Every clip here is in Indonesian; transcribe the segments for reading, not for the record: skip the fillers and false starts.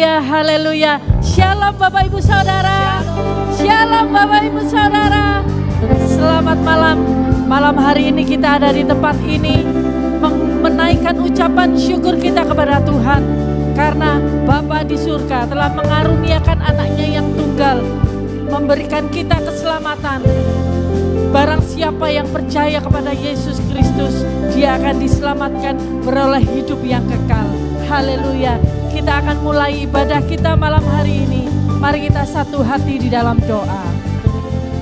Haleluya, haleluya. Shalom Bapak Ibu Saudara. Shalom Bapak Ibu Saudara. Selamat malam. Malam hari ini kita ada di tempat ini menaikkan ucapan syukur kita kepada Tuhan. Karena Bapa di surga telah mengaruniakan anaknya yang tunggal, memberikan kita keselamatan. Barang siapa yang percaya kepada Yesus Kristus, dia akan diselamatkan beroleh hidup yang kekal. Haleluya. Kita akan mulai ibadah kita malam hari ini. Mari kita satu hati di dalam doa.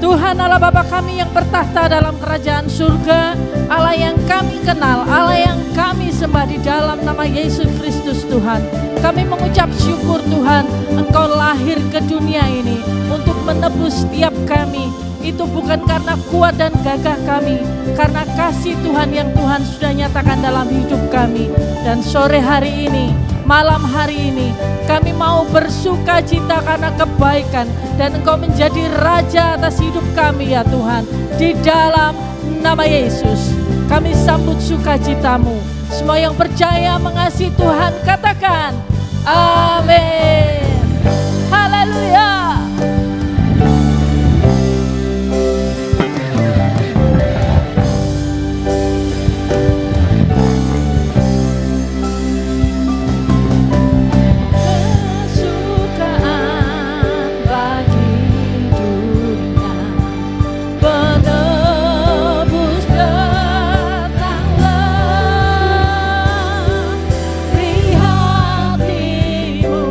Tuhan Allah Bapa kami yang bertahta dalam kerajaan surga, Allah yang kami kenal, Allah yang kami sembah di dalam nama Yesus Kristus Tuhan. Kami mengucap syukur Tuhan, Engkau lahir ke dunia ini untuk menebus setiap kami. Itu bukan karena kuat dan gagah kami, karena kasih Tuhan yang Tuhan sudah nyatakan dalam hidup kami. Dan sore hari ini, malam hari ini, kami mau bersuka cita karena kebaikan dan Engkau menjadi Raja atas hidup kami ya Tuhan. Di dalam nama Yesus, kami sambut sukacitamu. Semua yang percaya mengasihi Tuhan katakan amin. Haleluya. Beri hatimu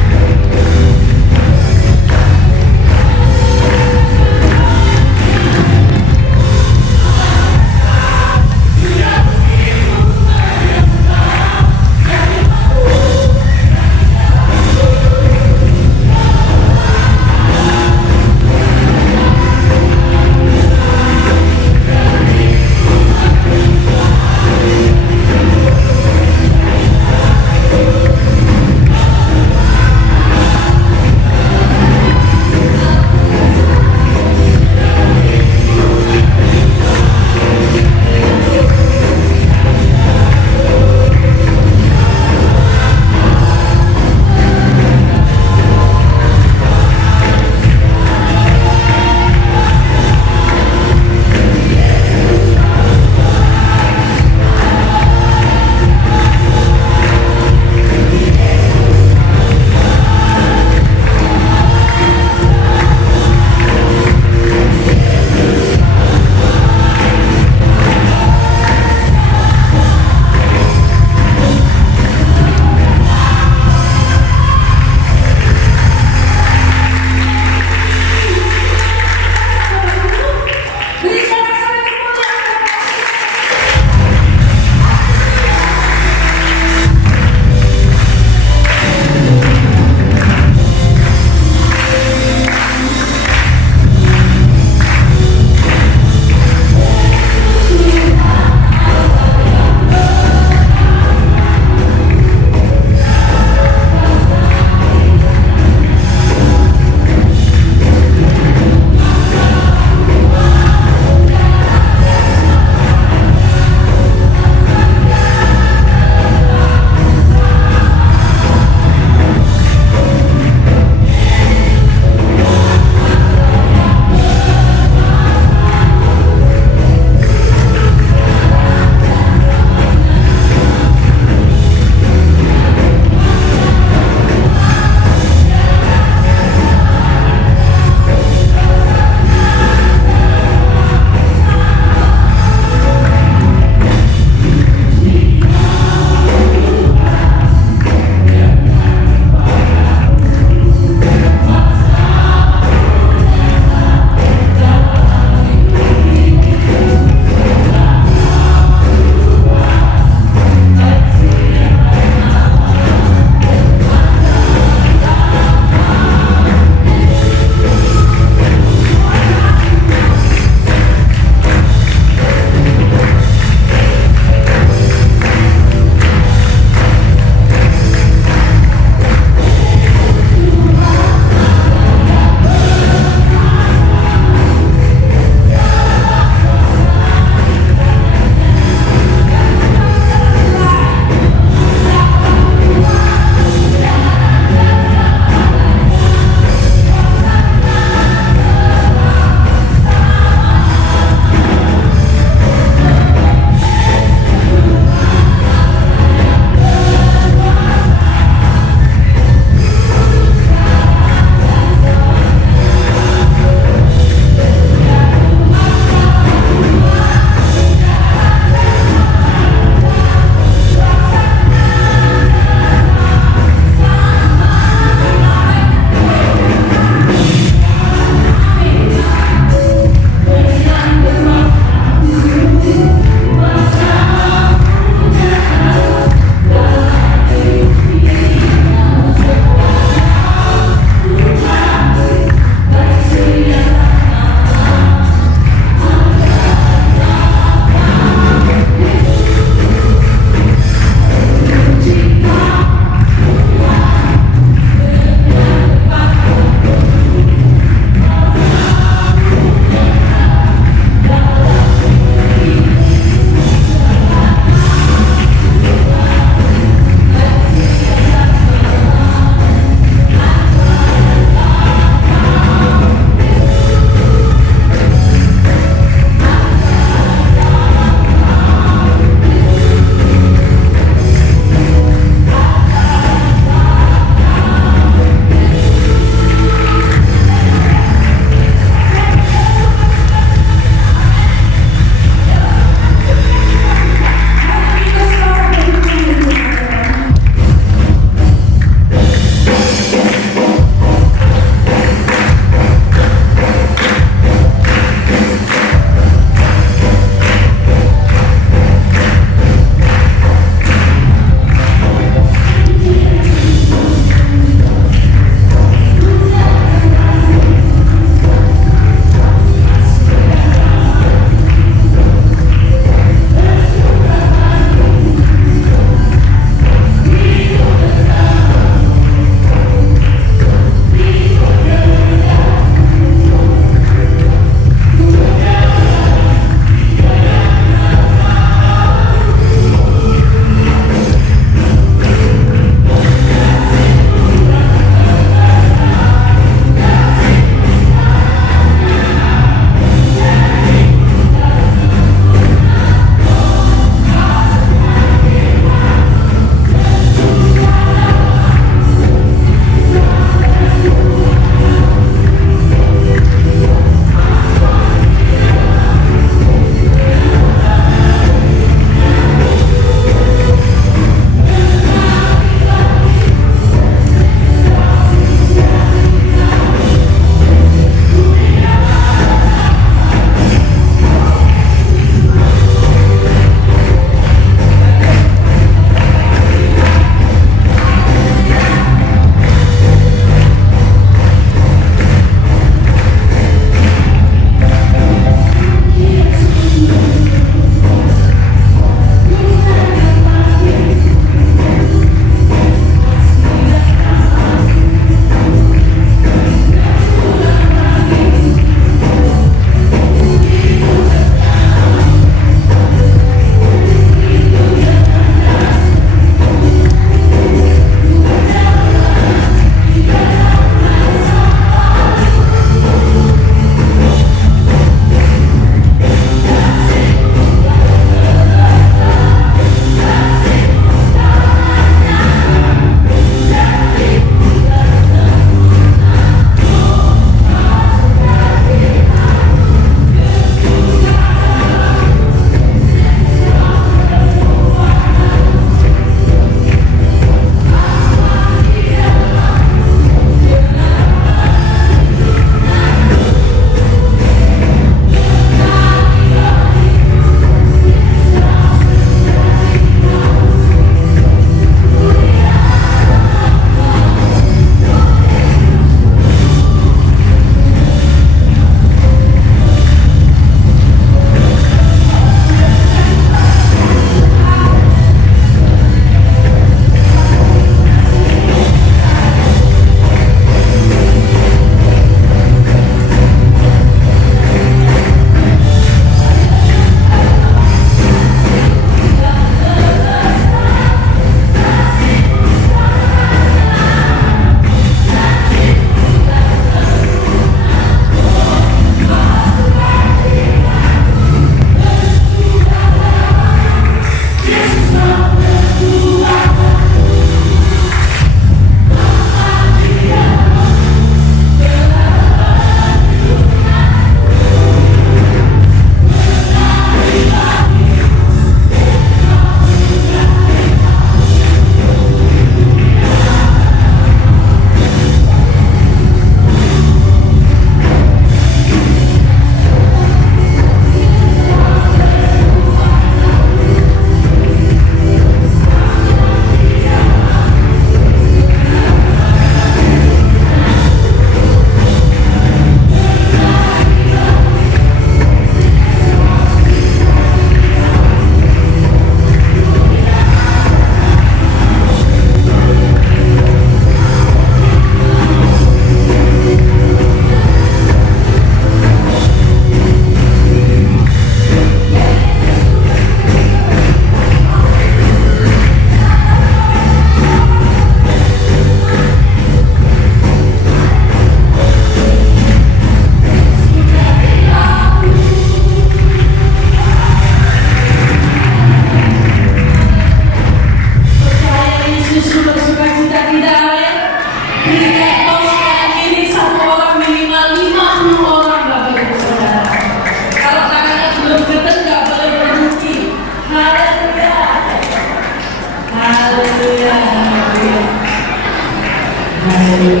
Sudah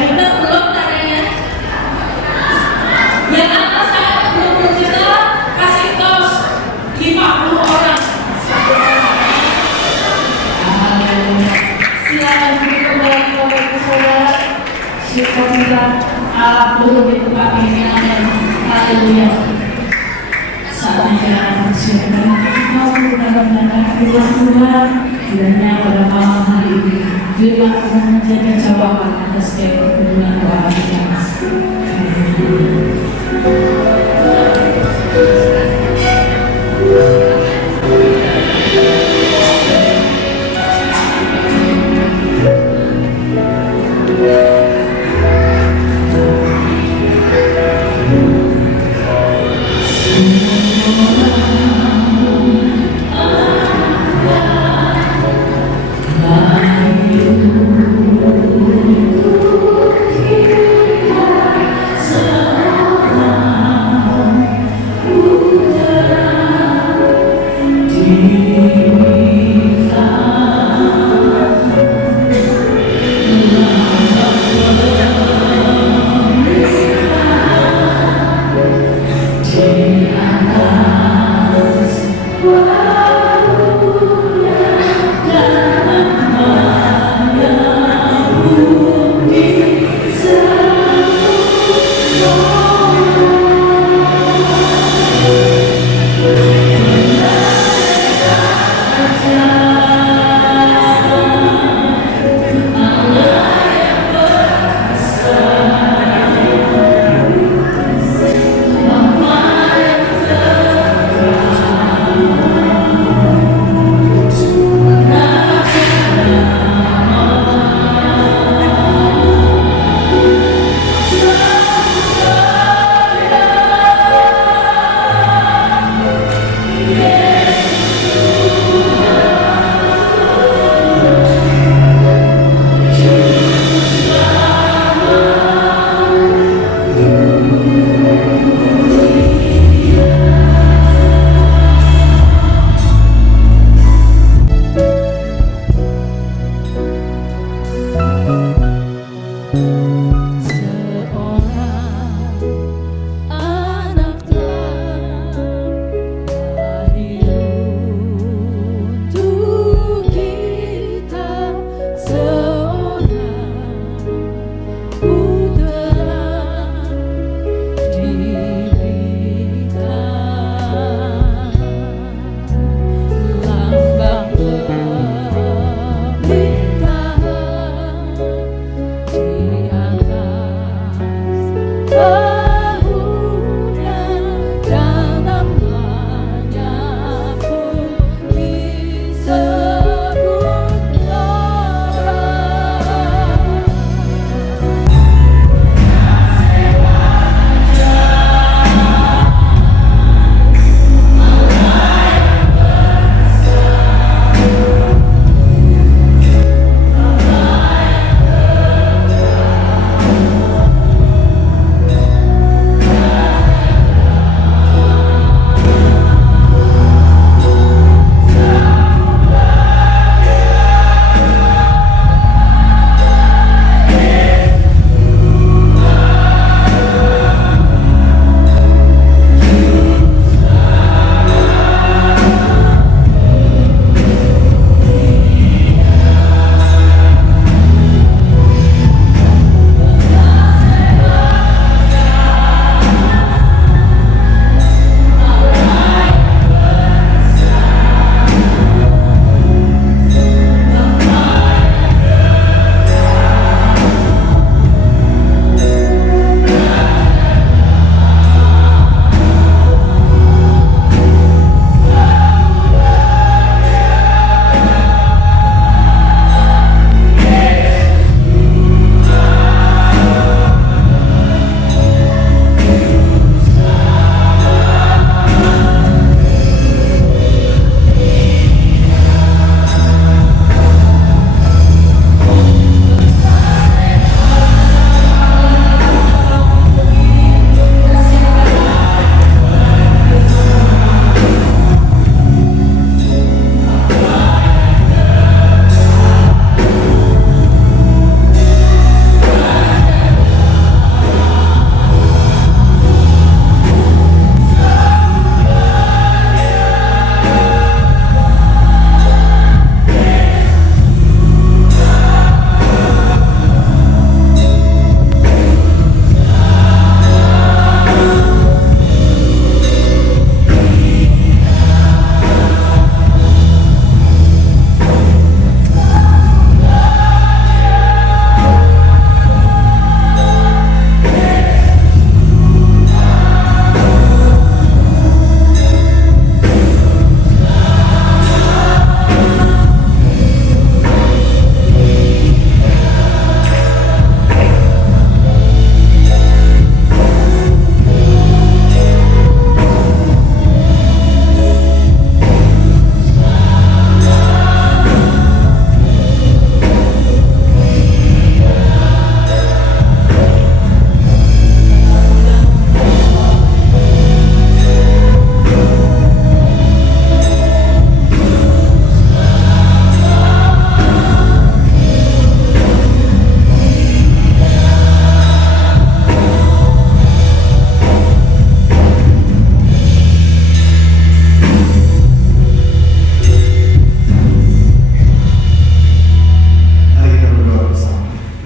kita belum tanya? Yang atas saya belum kita kasih tos 50 orang. Silakan duduk kembali Bapak Ibu Saudara. Syukurlah Allah turun di tempat ini. Amin. Haleluya. Saatnya kita persiapkan mau benar-benar firman Tuhan. Kiranya pada malam hari ini firman Tuhan menjadi jawaban atas setiap kebutuhan doa kita.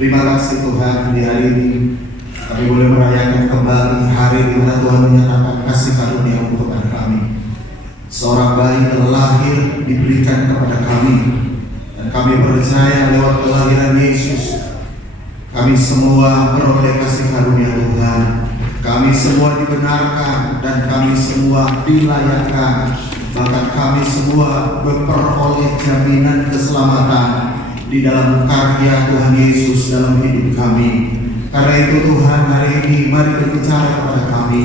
Terima kasih Tuhan, di hari ini kami boleh merayakan kembali hari di mana Tuhan menyatakan kasih karunia kepada kami. Seorang bayi telah lahir diberikan kepada kami, dan kami percaya lewat kelahiran Yesus kami semua beroleh kasih karunia Tuhan. Kami semua dibenarkan dan kami semua dilayakkan, bahkan kami semua memperoleh jaminan keselamatan di dalam karya Tuhan Yesus dalam hidup kami. Karena itu Tuhan, hari ini mari berbicara kepada kami.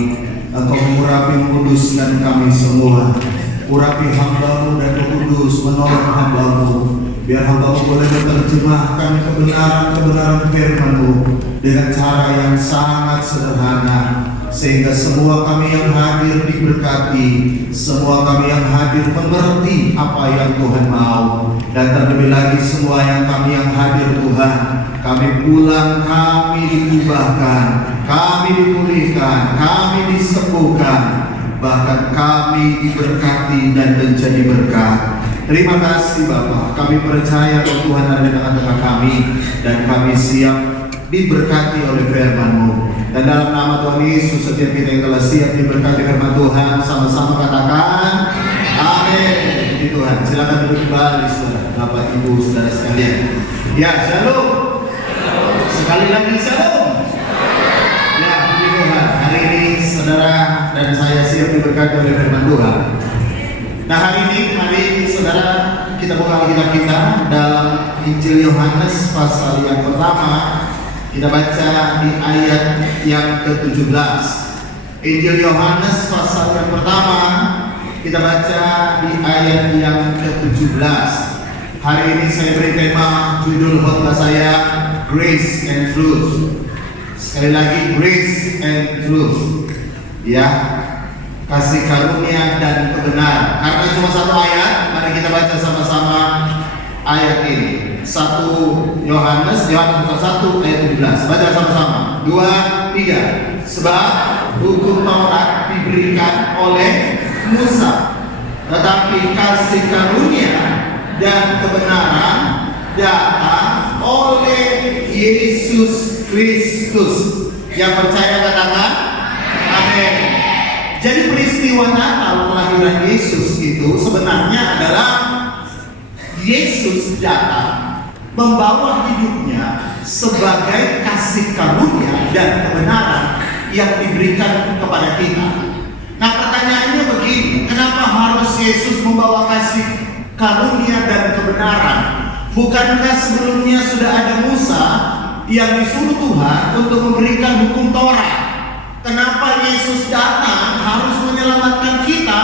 Engkau mengurapi, menguduskan kami semua. Urapi hamba-Mu dan Kudus, menolong hamba-Mu, biar hamba-Mu boleh menerjemahkan kebenaran-kebenaran firman-Mu dengan cara yang sangat sederhana, sehingga semua kami yang hadir diberkati, semua kami yang hadir mengerti apa yang Tuhan mau. Dan terlebih lagi semua yang kami yang hadir Tuhan, kami pulang, kami diubahkan, kami dipulihkan, kami disembuhkan, bahkan kami diberkati dan menjadi berkat. Terima kasih Bapa, kami percaya bahwa Tuhan ada di tengah-tengah kami, dan kami siap diberkati oleh firman-Mu. Dan dalam nama Tuhan Yesus, setiap kita yang telah siap diberkati firman Tuhan, sama-sama katakan amin. Puji Tuhan. Silakan duduk kembali saudara, Bapak Ibu saudara sekalian. Ya, shalom. Sekali lagi shalom. Ya, puji Tuhan. Hari ini saudara dan saya siap diberkati oleh firman Tuhan. Nah, hari ini mari saudara kita buka Alkitab kita dalam Injil Yohanes pasal yang pertama. Kita baca di ayat yang ke-17. Injil Yohanes pasal yang pertama, kita baca di ayat yang ke-17. Hari ini saya beri tema, judul khotbah saya Grace and Truth. Sekali lagi, Grace and Truth. Ya, kasih karunia dan kebenaran. Karena cuma satu ayat, mari kita baca sama-sama ayat ini. 1 Yohanes pasal 1 ayat 17. Baca sama-sama. 2, 3. Sebab hukum Taurat diberikan oleh Musa, tetapi kasih karunia dan kebenaran datang oleh Yesus Kristus. Yang percaya katakan amin. Jadi peristiwa Natal kelahiran Yesus itu sebenarnya adalah Yesus datang membawa hidupnya sebagai kasih karunia dan kebenaran yang diberikan kepada kita. Nah, pertanyaannya begini, kenapa harus Yesus membawa kasih karunia dan kebenaran? Bukankah sebelumnya sudah ada Musa yang disuruh Tuhan untuk memberikan hukum Taurat? Kenapa Yesus datang harus menyelamatkan kita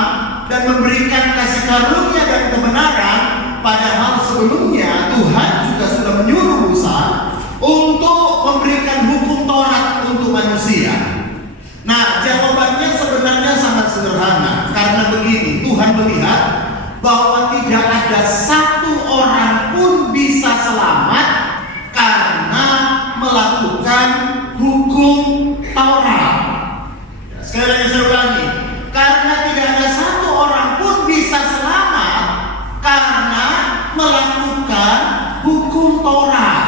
dan memberikan kasih karunia dan kebenaran? Padahal sebelumnya Tuhan juga sudah menyuruh Musa untuk memberikan hukum Taurat untuk manusia. Nah, jawabannya sebenarnya sangat sederhana. Karena begini, Tuhan melihat bahwa tidak ada satu orang pun bisa selamat karena melakukan hukum Taurat. Sekali lagi saya ulangi, karena tidak ada satu orang pun bisa selamat karena melakukan hukum Taurat.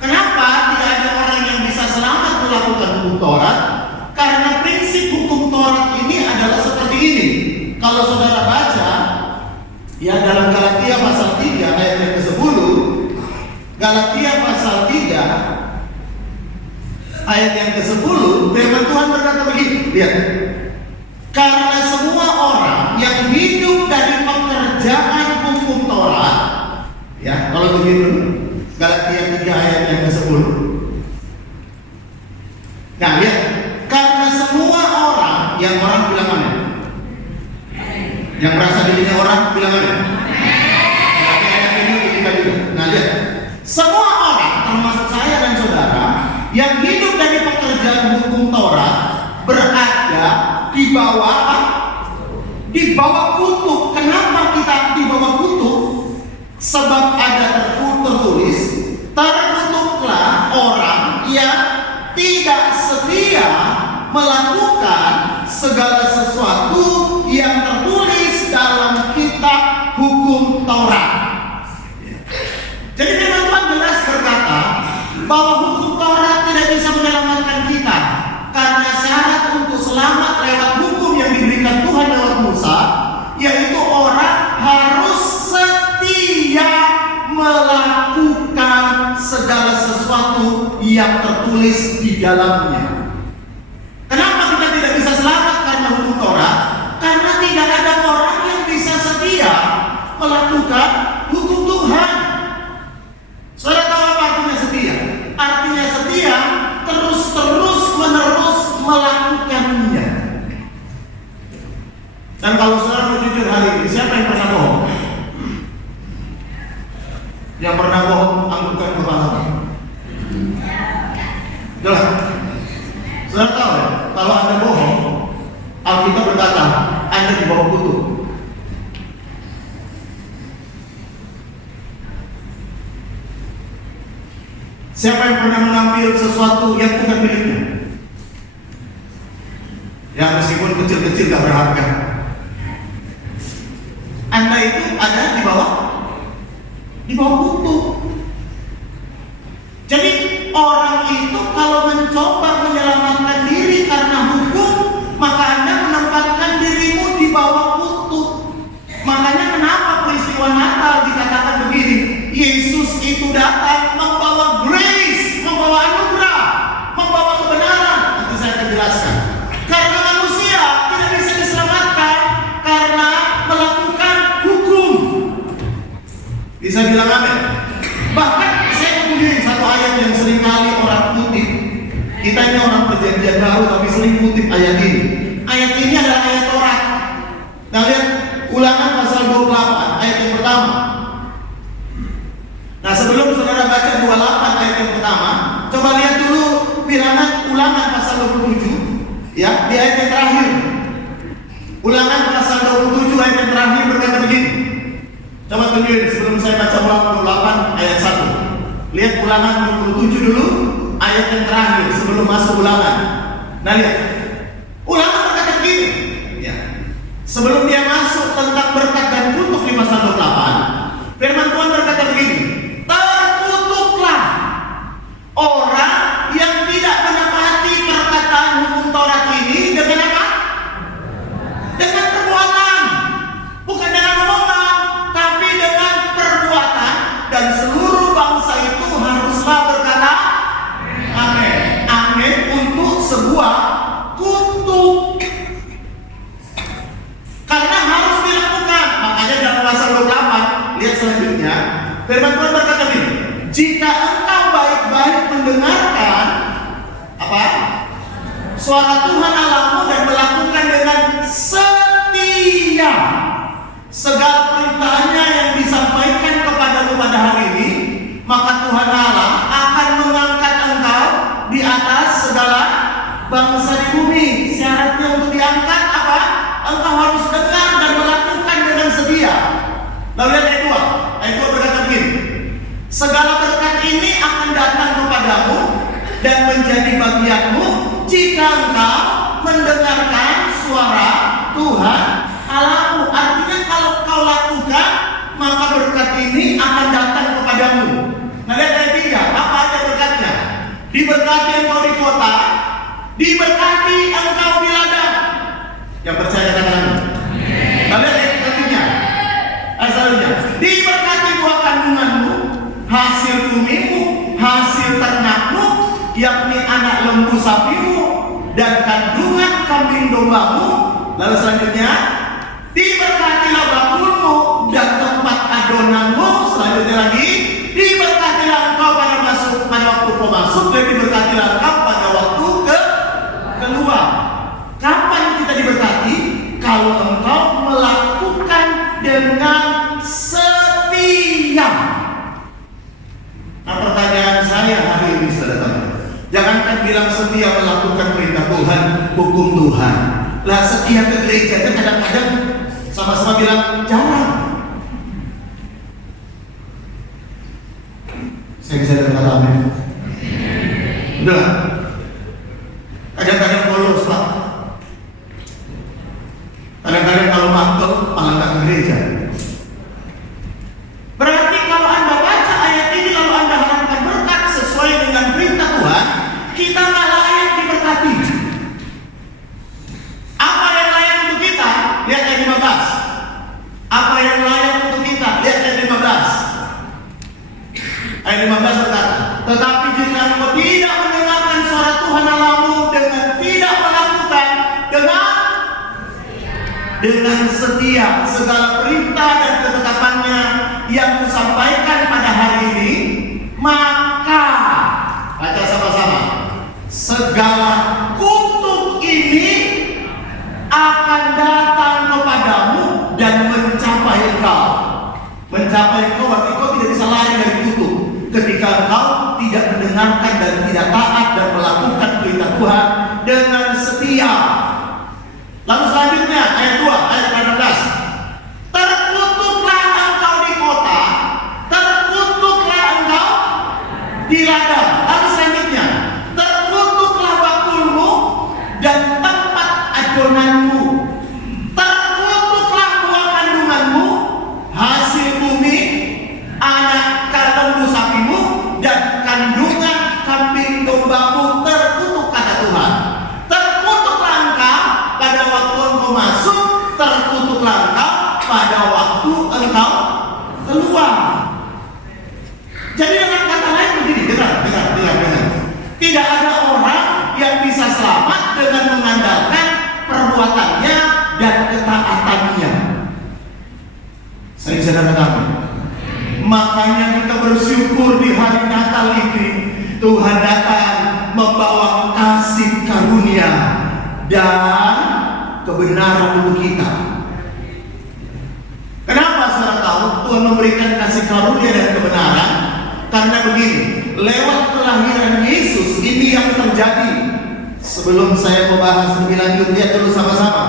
Kenapa tidak ada orang yang bisa selamat melakukan hukum Taurat? Karena prinsip hukum Taurat ini adalah seperti ini. Kalau saudara baca ya dalam Galatia pasal 3 ayat yang ke-10, Galatia pasal 3 ayat yang ke-10, firman Tuhan berkata begini, lihat. Karena semua orang yang hidup dari pekerjaan hukum Taurat, ya, kalau begitu Galatia 3 ayat yang ke-10. Nah, lihat, karena semua orang, yang orang bilang amin. Yang merasa dirinya orang bilang amin. Ayat ini kita juga. Nah, lihat, semua orang termasuk saya dan saudara yang hidup dari pekerjaan hukum Taurat berada di bawah apa? Di bawah kutuk. Kenapa kita di bawah kutuk? Sebab ada tertulis, terkutuklah orang yang tidak setia melakukan segala sesuatu yang tertulis dalam kitab hukum Taurat. Jadi firman Tuhan jelas berkata, bahwa hukum Taurat tidak bisa menyelamatkan kita, karena syarat untuk selamat lewat hukum yang diberikan Tuhan lewat Musa, yaitu orang harus setia melakukan segala sesuatu yang tertulis di dalamnya. Kenapa kita tidak bisa selamat karena hukum Taurat? Karena tidak ada orang yang bisa setia melakukan hukum Tuhan. Saudara tahu apa artinya setia? Artinya setia terus menerus melakukannya. Dan kalau saudara mau jujur hari ini, siapa yang pernah bohong? Yang pernah bohong, anggukan kepala. Jelas. Saudara tahu ya, kalau Anda bohong, Alkitab berkata, Anda di bawah kutuk. Siapa yang pernah mengambil sesuatu yang bukan miliknya? Ya meskipun kecil-kecil gak berharga. Anda itu ada di bawah kutuk. Jadi orang itu kalau mencoba menyelamatkan diri karena hukum, maka Anda menempatkan dirimu di bawah kutuk. Makanya kenapa peristiwa Natal dikatakan begini? Yesus itu datang membawa grace, membawa anugerah, membawa kebenaran. Nanti saya akan jelaskan. Karena manusia tidak bisa diselamatkan karena melakukan hukum. Bisa bilang amin? Bahkan saya mempunyai satu ayat yang sering kali orang kutip. Kita ini orang perjanjian baru tapi sering kutip ayat ini. Ayat ini adalah ayat Taurat. Nah lihat Ulangan pasal 28 ayat yang pertama. Nah sebelum saudara baca 28 ayat yang pertama, coba lihat dulu bilangan Ulangan pasal 27 ya, di ayat yang terakhir. Ulangan pasal 27 ayat yang terakhir berkata begini. Coba tunjukin sebelum saya baca Ulangan 28 ayat 1. Lihat Ulangan 27 dulu ayat yang terakhir sebelum masuk Ulangan. Nah lihat Ulangan berkata begini ya. Sebelum dia masuk tentang berkat dan kutuk di pasal 28, firman Tuhan berkata begini, terkutuklah orang yang tidak menepati perkataan hukum Taurat ini dengan apa? Dengan perbuatan. Bukan dengan omongan, tapi dengan perbuatan. Dan seluruh bangsa itu haruslah berkata amin. Amin untuk sebuah kutuk. Karena harus dilakukan. Makanya dalam pasal 28, lihat selanjutnya, firman Tuhan berkata begini, jika engkau baik-baik mendengarkan apa? Suara Tuhan Allahmu dan melakukan dengan setia segala perintahnya yang disampaikan kepadamu pada hari ini, maka Tuhan Allah akan mengangkat engkau di atas segala bangsa di bumi. Syaratnya untuk diangkat apa? Engkau harus dengar dan melakukan dengan setia. Lalu ayat 2. Ayat 2 berkata begini, segala berkat ini akan datang kepadamu dan menjadi bagianmu jika engkau mendengarkan suara Tuhan Allahmu. Artinya kalau kau lakukan, maka berkat ini akan datang kepadamu. Nah lihat ayat 3. Apa aja berkatnya? Diberkati engkau di kota, diberkati engkau di ladang. Yang percaya katakan amin. Lalu ayat ketiga, asalnya diberkati buah kandunganmu, hasil bumimu, hasil ternakmu, yakni anak lembu sapimu dan kandungan kambing dombamu. Lalu selanjutnya diberkatilah bakulmu dan tempat adonanmu. Selanjutnya lagi diberkatilah engkau pada waktu kau masuk dan diberkatilah engkau pada waktu keluar. Kapan kita diberkati? Kalau engkau melakukan dengan setia. Nah pertanyaan saya hari ini saudara, jangankan bilang setia melakukan perintah Tuhan, hukum Tuhan. Lah setia ke gereja kan kadang-kadang sama-sama bilang jarang. Saya bisa berkata amin. Udah. Kadang-kadang bolos Pak. Kadang-kadang kalau mantel malah nggak ke gereja. Berarti kalau Anda baca ayat ini lalu Anda harapkan berkat sesuai dengan Ayat 15 berkata, tetapi jika engkau tidak mendengarkan suara Tuhan Allahmu dengan tidak melakukan dengan setia segala perintah dan ketetapannya yang kusampaikan pada hari ini, maka baca sama-sama, segala kutuk ini akan datang kepadamu dan mencapai engkau. Mencapai engkau berarti engkau tidak bisa lari dari kutuk ketika engkau tidak mendengarkan dan tidak taat dan melakukan perintah Tuhan dengan setia. Lalu selanjutnya ayat 2, ayat 18. Terkutuklah engkau di kota, terkutuklah engkau di ladang. Lalu selanjutnya, terkutuklah bakulmu dan tempat adonanmu, terkutuklah buah kandunganmu, hasil bumi, anak lembu sapimu, dan kandungan kambing dombamu terkutuk, kata Tuhan. Terkutuklah engkau pada waktu engkau masuk, terkutuklah engkau pada waktu engkau keluar. Jadi dengan kata lain begini, dengar. Tidak ada orang yang bisa selamat dengan mengandalkan perbuatannya dan ketaatannya. Saya bisa katakan, makanya kita bersyukur di hari Natal ini Tuhan datang membawa kasih karunia dan kebenaran untuk kita. Kenapa saudara tahu Tuhan memberikan kasih karunia dan kebenaran? Karena begini, lewat kelahiran Yesus ini yang terjadi. Sebelum saya membahas lebih lanjut, lihat dulu sama-sama.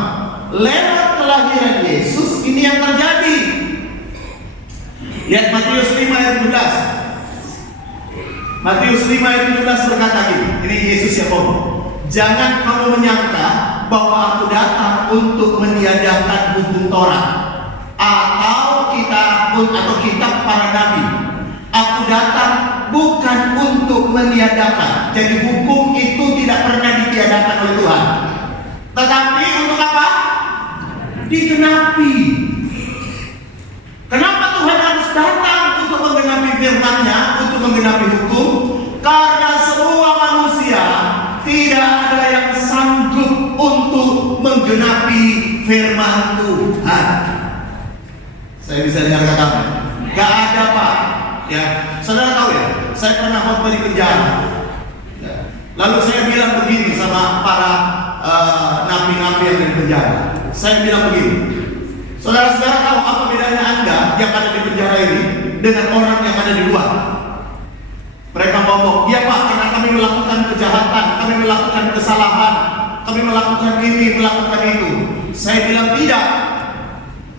Lewat kelahiran Yesus ini yang terjadi. Lihat Matius 5 ayat 17. Matius 5 ayat 17 berkata gini, ini Yesus yang ngomong. Jangan kamu menyangka bahwa aku datang untuk meniadakan hukum Taurat atau kitab para nabi. Aku datang bukan untuk meniadakan. Jadi hukum itu tidak pernah ditiadakan oleh Tuhan, tetapi untuk apa? Digenapi. Kenapa Tuhan harus datang untuk menggenapi firman-Nya, untuk menggenapi hukum? Karena semua manusia tidak ada yang sanggup untuk menggenapi firman Tuhan. Saya bisa nyatakan, gak ada Pak. Ya, saudara tahu ya, saya pernah khotbah di penjara. Ya. Lalu saya bilang begini sama para napi-napi yang di penjara. Saya bilang begini, saudara-saudara tahu apa bedanya Anda yang ada di penjara ini dengan orang yang ada di luar? Mereka ngomong, iya Pak, karena kami melakukan kejahatan, kami melakukan kesalahan, kami melakukan ini, melakukan itu. Saya bilang tidak.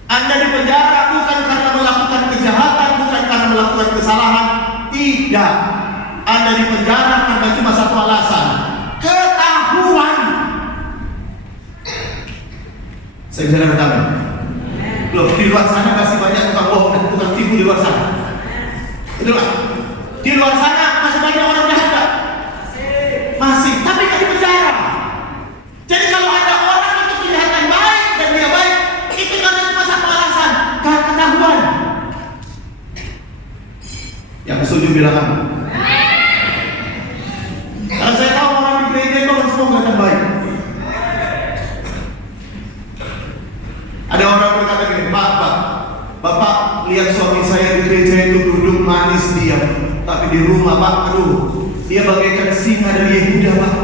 Anda di penjara bukan karena melakukan kejahatan, bukan karena melakukan kesalahan. Tidak. Anda di penjara karena cuma satu alasan, ketahuan. Saya bisa katakan, loh, di luar sana masih banyak tukang bohong dan tukang tipu di luar sana. Itulah. Di luar sana masih banyak orang jahat. Masih, tapi kan di penjara. Jadi kalau ada orang itu kelihatan baik dan dia baik, itu karena cuma satu alasan, ketahuan. Yang setuju bilang kamu. Kalau saya tahu orang di gereja itu orang semua kelihatan baik. Ada orang berkata gini, Bapak lihat suami saya di gereja itu duduk manis diam, tapi di rumah Pak, aduh, dia bagaikan singa dari Yehuda Pak.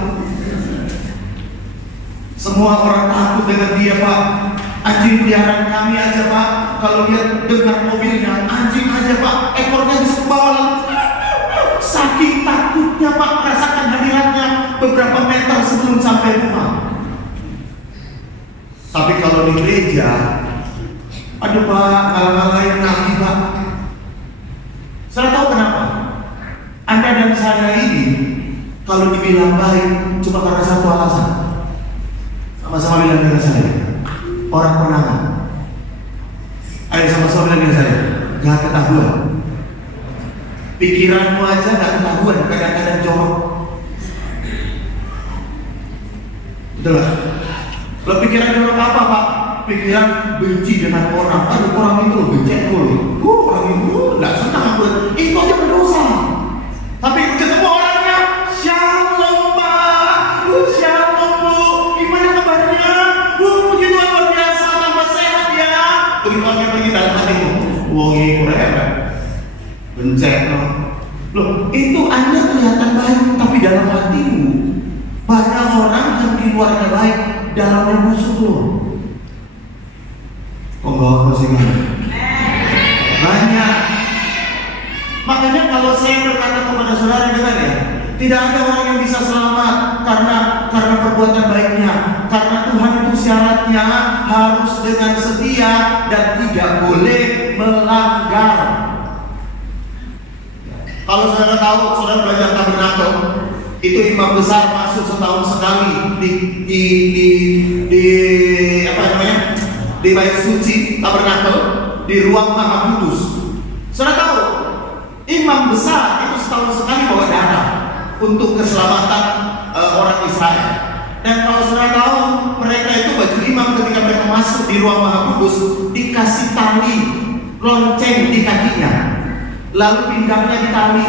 Semua orang takut dengan dia Pak. Anjing peliharaan kami aja Pak, kalau dia dengar mobilnya, anjing aja Pak, ekornya bisa ke bawah. Saking takutnya Pak, merasakan hadiratnya beberapa meter sebelum sampai rumah. Tapi kalau di gereja, aduh Pak, ngalah-ngalahin nabi Pak. Saya tahu kenapa. Anda dan saya ini kalau dibilang baik cuma karena satu alasan. Sama-sama bilang dengan saya, orang penangan. Ayo sama-sama bilang dengan saya, gak ketahuan. Pikiranmu aja gak ketahuan, kadang-kadang jorok. Betul gak? Kalau pikiran jorok apa Pak? Pikiran benci dengan orang. Aduh, orang itu benci dulu. Orang itu gak senang aku. Itu aja berdosa. pencet loh, itu Anda kelihatan baik, tapi dalam hatimu banyak orang yang di luarnya baik, dalamnya busuk loh. Kok nggak sih? Banyak. Makanya kalau saya berkata kepada saudara, dengar ya, tidak ada orang yang bisa selamat karena perbuatan baiknya. Karena Tuhan itu syaratnya harus dengan setia dan tidak boleh melanggar. Kalau saudara tahu, saudara belajar tabernakel, itu imam besar masuk setahun sekali di bait suci tabernakel, di ruang Maha Kudus. Saudara tahu, imam besar itu setahun sekali bawa darah untuk keselamatan orang Israel. Dan kalau saudara tahu, mereka itu baju imam ketika mereka masuk di ruang Maha Kudus dikasih tali lonceng di kakinya, lalu pinggangnya ditali,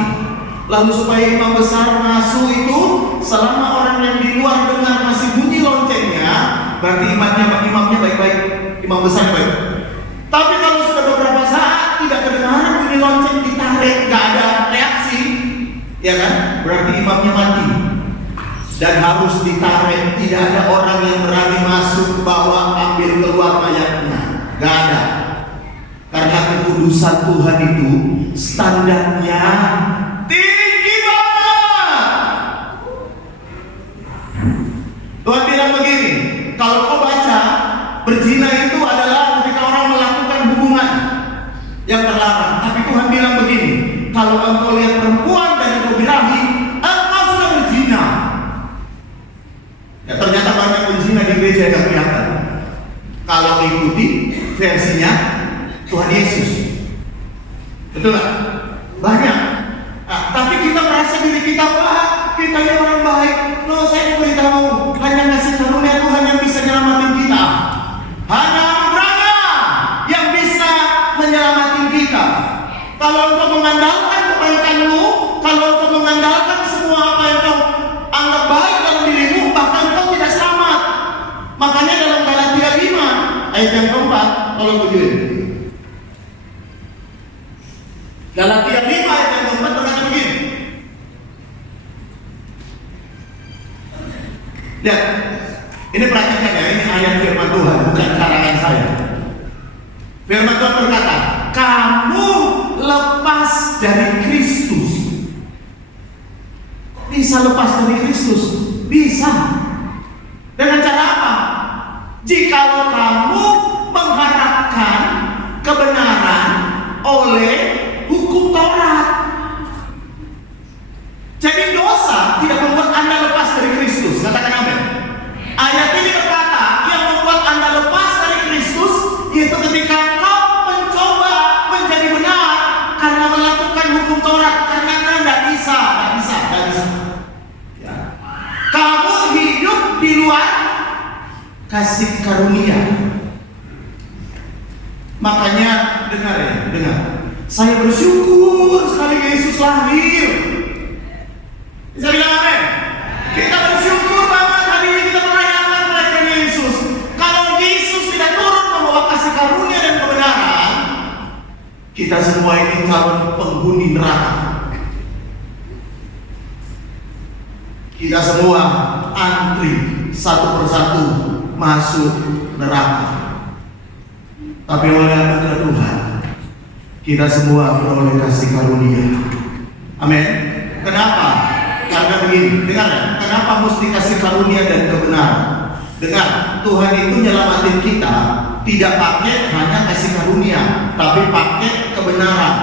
lalu supaya imam besar masuk itu, selama orang yang di luar dengar masih bunyi loncengnya, berarti imamnya baik-baik, imam besar baik. Tapi kalau sudah beberapa saat tidak kedengaran bunyi lonceng, ditarik, nggak ada reaksi, ya kan? Berarti imamnya mati dan harus ditarik. Tidak ada orang yang berani masuk, bawa, ambil keluar mayatnya, nggak ada. Karena kekudusan Tuhan itu standarnya tinggi banget. Tuhan bilang begini, kalau kau baca, berzina itu adalah ketika orang melakukan hubungan yang terlarang. Tapi Tuhan bilang begini, kalau engkau lihat perempuan dan engkau birahi, engkau sudah berzina. Ya, ternyata banyak berzina di gereja yang kelihatan. Kalau ikuti versinya Tuhan Yesus, betul nggak? Banyak. Nah, tapi kita merasa diri kita, wah, kita ini orang baik. No, saya beritahu, hanya kasih karunia Tuhan yang bisa menyelamatkan kita. Hanya anugerahnya yang bisa menyelamatkan kita. Kalau engkau mengandalkan kebaikanmu, kalau engkau mengandalkan semua apa yang kau anggap baik dalam dirimu, bahkan kau tidak selamat. Makanya dalam Galatia 5 ayat yang keempat, tolong tujuin. Galatia 5 ayat yang keempat berkata begini. Lihat, ini perhatikan ya, ini ayat firman Tuhan, bukan karangan saya. Firman Tuhan berkata, kamu lepas dari Kristus. Bisa lepas dari Kristus? Bisa. Dengan cara apa? Jikalau kamu mengharapkan kebenaran oleh hukum Taurat. Jadi dosa tidak membuat Anda lepas dari Kristus. Katakan amin. Ayat ini berkata, yang membuat Anda lepas dari Kristus yaitu ketika kau mencoba menjadi benar karena melakukan hukum Taurat. Karena Anda tidak bisa. Ya. Kamu hidup di luar kasih karunia. Makanya dengar ya, dengar. Saya bersyukur sekali Yesus lahir. Bisa bilang amin? Kita bersyukur banget hari ini kita merayakan kelahiran Yesus. Kalau Yesus tidak turun membawa kasih karunia dan kebenaran, kita semua ini calon penghuni neraka. Kita semua antri satu persatu masuk neraka. Tapi oleh anugerah Tuhan, kita semua beroleh kasih karunia. Amin. Kenapa? Karena begini, dengar ya. Kenapa mesti kasih karunia dan kebenaran? Dengar, Tuhan itu nyelamatin kita tidak pakai hanya kasih karunia, tapi pakai kebenaran.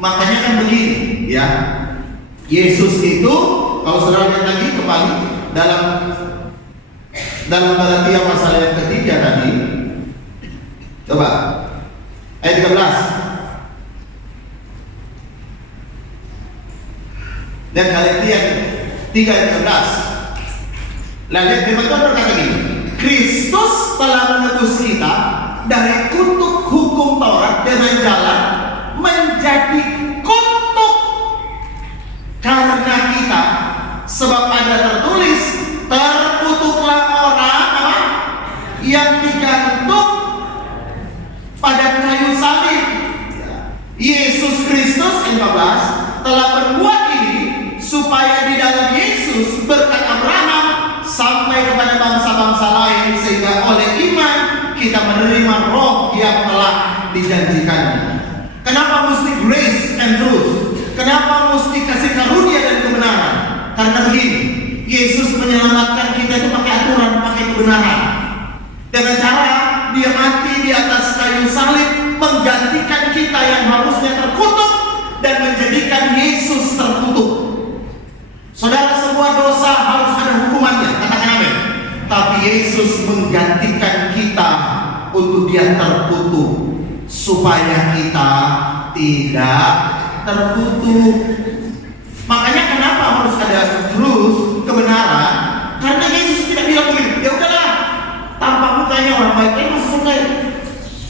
Makanya kan begini, ya. Yesus itu, kalau saudara lihat lagi kembali dalam Galatia pasal yang ketiga tadi, coba ayat 13. Dan Galatia 3 ayat 13. Lalu firman Tuhan berkata gini, Kristus telah menebus kita dari kutuk hukum Taurat dengan jalan menjadi kutuk karena kita, sebab ada tertulis, terkutuklah orang yang digantung pada kayu salib. Yesus Kristus yang 14 telah berbuat ini supaya di dalam Yesus berkat Abraham sampai kepada bangsa-bangsa lain, sehingga oleh iman kita menerima roh yang telah dijanjikannya. Kenapa mesti grace and truth? Kenapa mesti kasih karunia dan kebenaran? Karena begini, Yesus menyelamatkan kita itu pakai aturan, pakai kebenaran. Dengan cara dia mati di atas kayu salib, menggantikan kita yang harusnya terkutuk dan menjadikan Yesus terkutuk. Saudara, semua dosa harus ada hukumannya, katakan amin. Tapi Yesus menggantikan kita untuk dia terkutuk, supaya kita tidak terkutuk. Makanya kenapa harus ada truth, kebenaran? Karena Yesus tidak bilang begini, ya udahlah, tampak mukanya orang baik, masuk surga.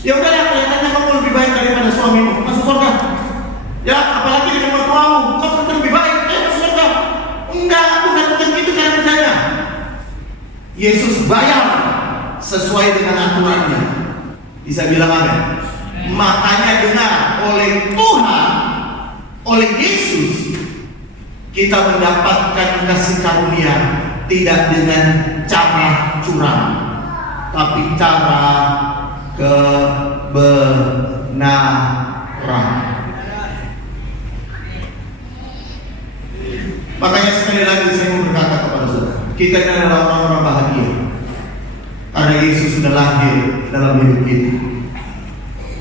Ya udahlah, kelihatannya kamu lebih baik daripada suamimu, masuk surga. Ya, apalagi dengan mertuamu, kau tetap lebih baik, masuk surga. Enggak, bukan itu cara kerjanya. Yesus bayar sesuai dengan aturannya. Bisa bilang amin. Makanya dengar, oleh Tuhan, oleh Yesus, kita mendapatkan kasih karunia tidak dengan cara curang, tapi cara kebenaran. Makanya sekali lagi saya mau berkata kepada saudara, kita ini adalah orang-orang bahagia karena Yesus sudah lahir dalam hidup kita.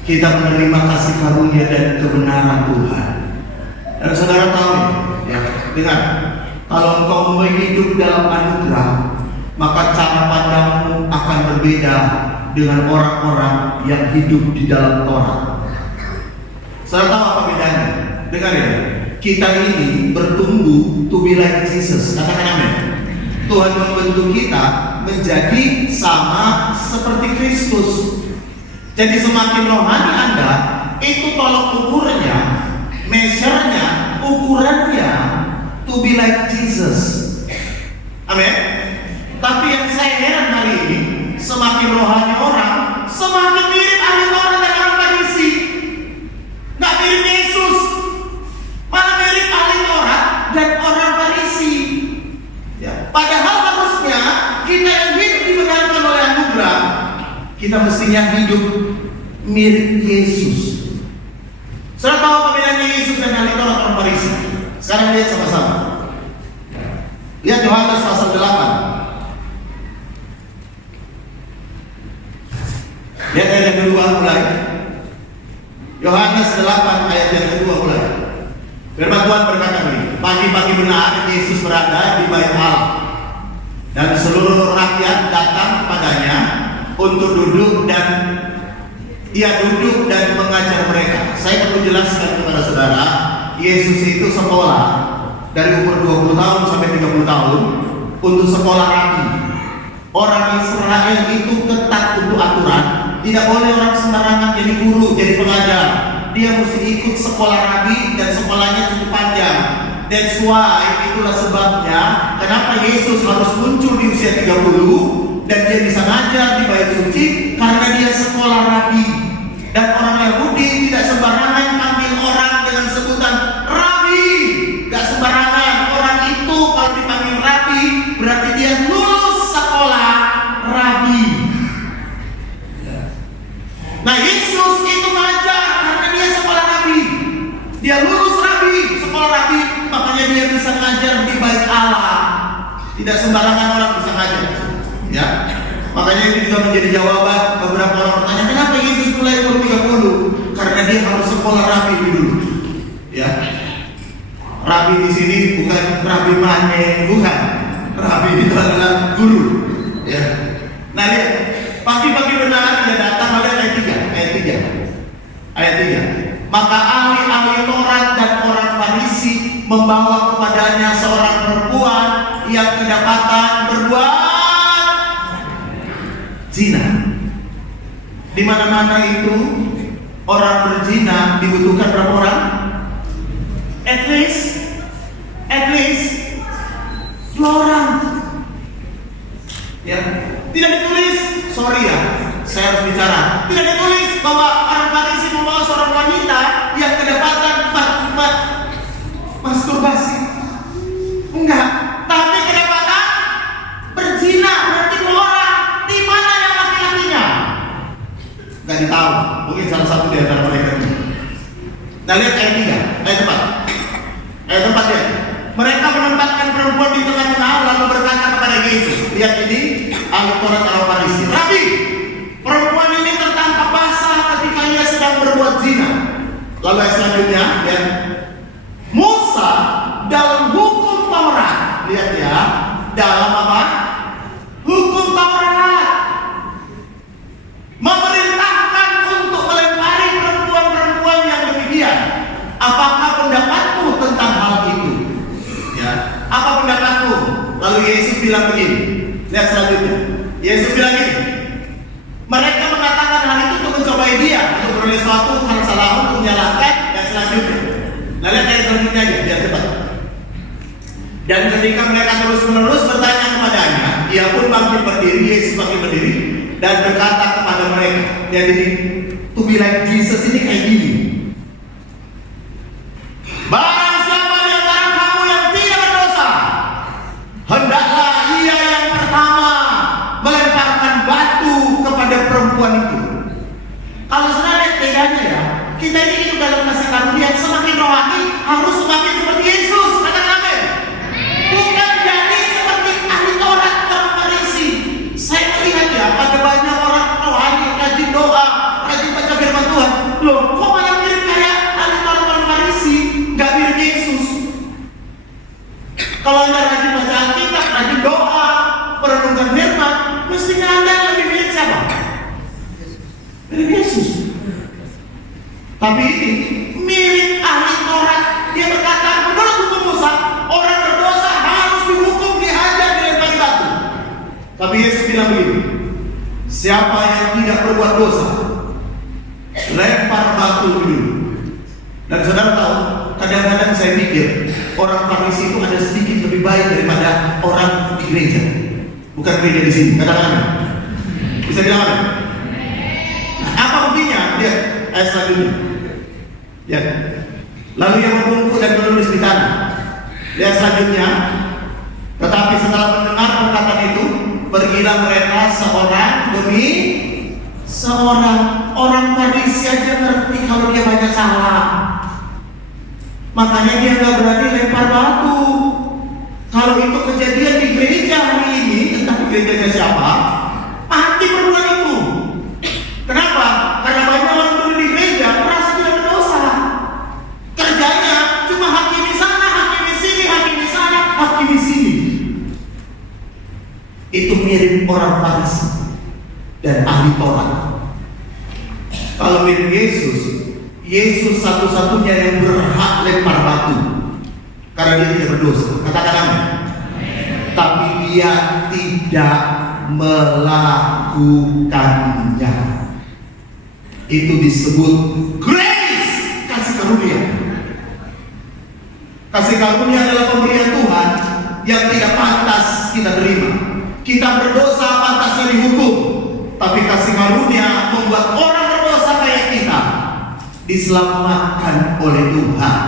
Kita menerima kasih karunia dan kebenaran Tuhan. Dan saudara tahu ya, dengar, kalau engkau hidup dalam anugerah, maka cara pandangmu akan berbeda dengan orang-orang yang hidup di dalam Torah. Saudara tahu apa bedanya? Dengar ya, kita ini bertumbuh to be like Jesus. Katakan amin. Tuhan membentuk kita menjadi sama seperti Kristus. Jadi semakin rohani Anda, itu tolok ukurnya, measure-nya, ukurannya to be like Jesus. Amin. Tapi yang saya heran hari ini, semakin rohani orang, semakin mirip ahli Taurat dan orang Farisi. Nggak mirip Yesus, malah mirip ahli Taurat dan orang Farisi. Ya. Padahal harusnya kita yang hidup dibenarkan oleh anugerah, kita mestinya hidup mirip Yesus. Saudara tahu apa bedanya Yesus dan ahli Taurat orang Farisi? Sekarang lihat sama-sama. Lihat Yohanes pasal 8. Lihat ayat yang kedua mulai. Yohanes 8 ayat yang kedua mulai. Firman Tuhan berkata begini, pagi-pagi benar Yesus berada di bait Allah, dan seluruh rakyat datang kepadanya untuk duduk, dan ia duduk dan mengajar mereka. Saya perlu jelaskan kepada saudara, Yesus itu sekolah dari umur 20 tahun sampai 30 tahun untuk sekolah rabi. Orang Israel itu ketat untuk aturan. Tidak boleh orang sembarangan jadi guru, jadi pengajar. Dia mesti ikut sekolah rabi dan sekolahnya cukup panjang. That's why, itulah sebabnya kenapa Yesus harus muncul di usia 30 dan dia bisa ngajar di bait suci, karena dia sekolah rabi. Dan orang Yahudi tidak sembarangan panggil orang dengan sebutan rabi. Gak sembarangan. Orang itu kalau dipanggil rabi berarti dia lulus sekolah rabi. Nah, Yesus itu ngajar karena dia sekolah rabi. Dia lulus rabi, sekolah rabi, makanya dia bisa ngajar di bait Allah. Tidak sembarangan orang bisa ngajar. Ya. Makanya itu juga menjadi jawaban beberapa orang bertanya, kenapa Yesus mulai umur 30? Karena dia harus sekolah rabi dulu. Ya. Rabi di sini bukan rabi mane, bukan. Rabi itu adalah guru. Ya. Nah, lihat. Pagi-pagi benar dia datang, oleh ayat 3. Maka ahli-ahli Taurat dan orang Farisi membawa kepadanya seorang perempuan yang kedapatan berbuat zina. Di mana-mana itu orang berzina dibutuhkan berapa orang? At least 2 orang. Ya, tidak ditulis, sorry ya, saya harus bicara. Tidak ditulis bahwa orang Farisi membawa seorang wanita yang kedapatan Lihat ayat 3, ayat 4. Ayat 4 ya. Mereka menempatkan perempuan di tengah-tengah lalu berkata kepada Yesus. Lihat ini, ahli Taurat orang Farisi. Rabi, perempuan ini tertangkap basah ketika ia sedang berbuat zina. Lalu ayat selanjutnya, ya. Musa dalam hukum Taurat, lihat ya, dalam apa? Hukum Taurat memerintahkan untuk melempari perempuan-perempuan yang demikian. Apakah pendapatmu tentang hal itu? Ya, apa pendapatmu? Lalu Yesus bilang begini. Lihat selanjutnya. Yesus bilang ini. Mereka mengatakan hal itu untuk mencobai dia, untuk beroleh suatu hal salah untuk menyalahkan, dan selanjutnya. Nah, lihat ayat selanjutnya aja, biar cepat. Dan ketika mereka terus-menerus bertanya kepadanya, ia pun bangkit berdiri, Yesus bangkit berdiri, dan berkata kepada mereka. Jadi, to be like Jesus ini kayak gini. Barang siapa di antara kamu yang tidak berdosa, hendaklah ia yang pertama melemparkan batu kepada perempuan itu. Kalau saudara lihat bedanya ya, kita ini hidup dalam kasih karunia, semakin rohani harus semakin seperti Yesus. Katakan amin. Bukan jadi seperti ahli Taurat orang Farisi. Saya melihat ya, pada banyak orang rohani, rajin doa, rajin baca firman Tuhan. Loh, kok malah mirip kayak ahli Taurat orang Farisi, nggak mirip Yesus. Kalau Anda rajin baca Alkitab, rajin doa, merenungkan firman, mestinya Anda lebih mirip siapa? Mirip Yesus. Tapi ini mirip ahli Taurat. Dia berkata, menurut hukum Musa, orang berdosa harus dihukum, dihajar, dilempari batu. Tapi Yesus bilang begini, siapa yang tidak berbuat dosa, lempar batu dulu. Dan saudara tahu, kadang-kadang saya pikir orang Farisi itu ada sedikit lebih baik daripada orang di gereja. Bukan gereja di sini. Katakan, bisa bilang apa? Nah, apa buktinya? Lihat ayat selanjutnya. Ya. Lalu ia membungkuk dan menulis di tanah. Lihat selanjutnya. Tetapi setelah mendengar perkataan itu, pergilah mereka seorang demi seorang. Orang Farisi aja ngerti kalau dia banyak salah. Makanya dia nggak berani lempar batu. Kalau itu kejadian di gereja hari ini, entah di gerejanya siapa, mati perempuan itu. Kenapa? Karena banyak orang dulu di gereja merasa tidak berdosa. Kerjanya cuma hakimi sana, hakimi sini, hakimi sana, hakimi sini. Itu mirip orang Farisi dan ahli Taurat. Kalau mirip Yesus, Yesus satu-satunya yang berhak lempar batu karena dia tidak berdosa. Katakan amin. Tapi dia tidak melakukannya. Itu disebut grace, kasih karunia. Kasih karunia adalah pemberian Tuhan yang tidak pantas kita terima. Kita berdosa pantasnya dihukum, tapi kasih karunia membuat orang berdosa kayak kita diselamatkan oleh Tuhan.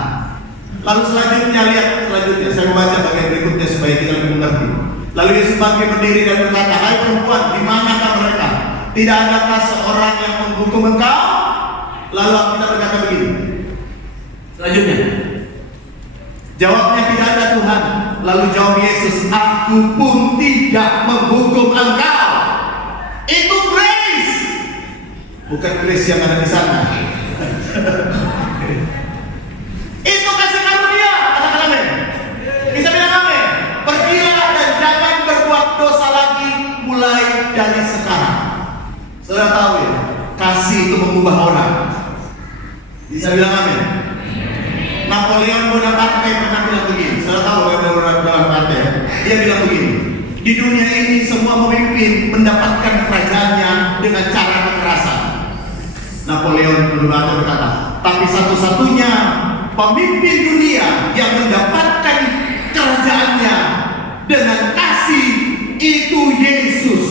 Lalu selanjutnya, lihat selanjutnya, saya membaca bagian berikutnya supaya kita lebih mengerti. Lalu Yesus bangkit berdiri dan berkata, hai perempuan, di manakah mereka? Tidak adakah seorang yang menghukum engkau? Lalu kita berkata begini. Selanjutnya, jawabnya tidak ada Tuhan. Lalu jawab Yesus, aku pun tidak menghukum engkau. Itu grace, bukan grace yang ada di sana. Itu kasih karunia. Katakan amin. Bisa bilang amin. Pergilah dan jangan berbuat dosa lagi mulai dari sekarang. Saudara tahu ya, kasih itu mengubah orang. Bisa bilang amin. Napoleon Bonaparte pernah bilang begini. Saudara tahu Napoleon Bonaparte ya? Dia bilang begini, di dunia ini semua pemimpin mendapatkan kerajaannya dengan cara kekerasan. Napoleon Bonaparte berkata, tapi satu-satunya pemimpin dunia yang mendapatkan kerajaannya dengan kasih itu Yesus.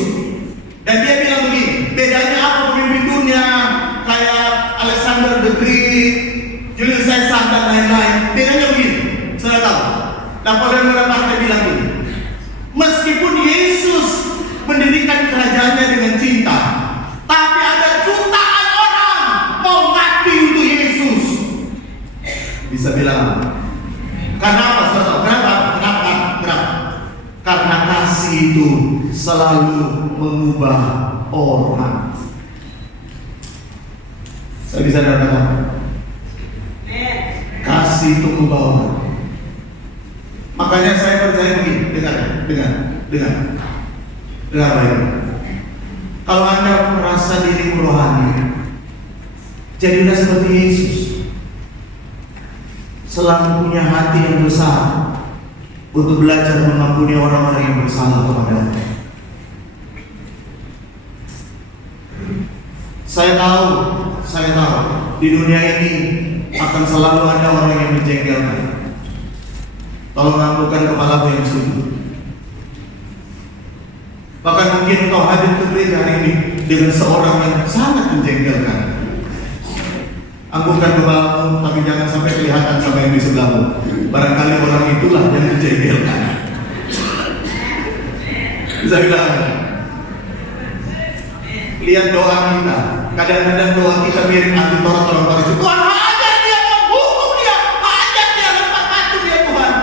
Dan dia bilang begini, bedanya apa pemimpin dunia kayak Alexander the Great, Julius Caesar dan lain-lain? Bedanya begini, saudara tahu? Napoleon Bonaparte bilang begini, meskipun Yesus mendirikan kerajaannya dengan cinta, tapi ada jutaan orang mau mati untuk Yesus. Bisa bilang. Karena apa? Kenapa? Karena kasih itu selalu mengubah orang. Saya bisa katakan, kasih itu mengubah orang. Makanya saya percaya begini, dengar baik. Kalau Anda merasa dirimu rohani, jadilah seperti Yesus. Selalu punya hati yang besar untuk belajar mengampuni orang-orang yang bersalah kepada-Nya. Saya tahu di dunia ini akan selalu ada orang yang menjengkelkan. Tolong ampukan kepalamu yang sungguh. Bahkan mungkin engkau hadir ke gereja hari ini dengan seorang yang sangat menjengkelkan. Ampukan kepalamu, tapi jangan sampai kelihatan sama yang di sebelahmu. Barangkali orang itulah yang menjengkelkan. Bisa bilang, lihat doa kita. Kadang-kadang doa kita mirip anti Taurat orang Farisi. Tuhan, hajar dia, hukum dia, hajar dia, lepas batu dia Tuhan.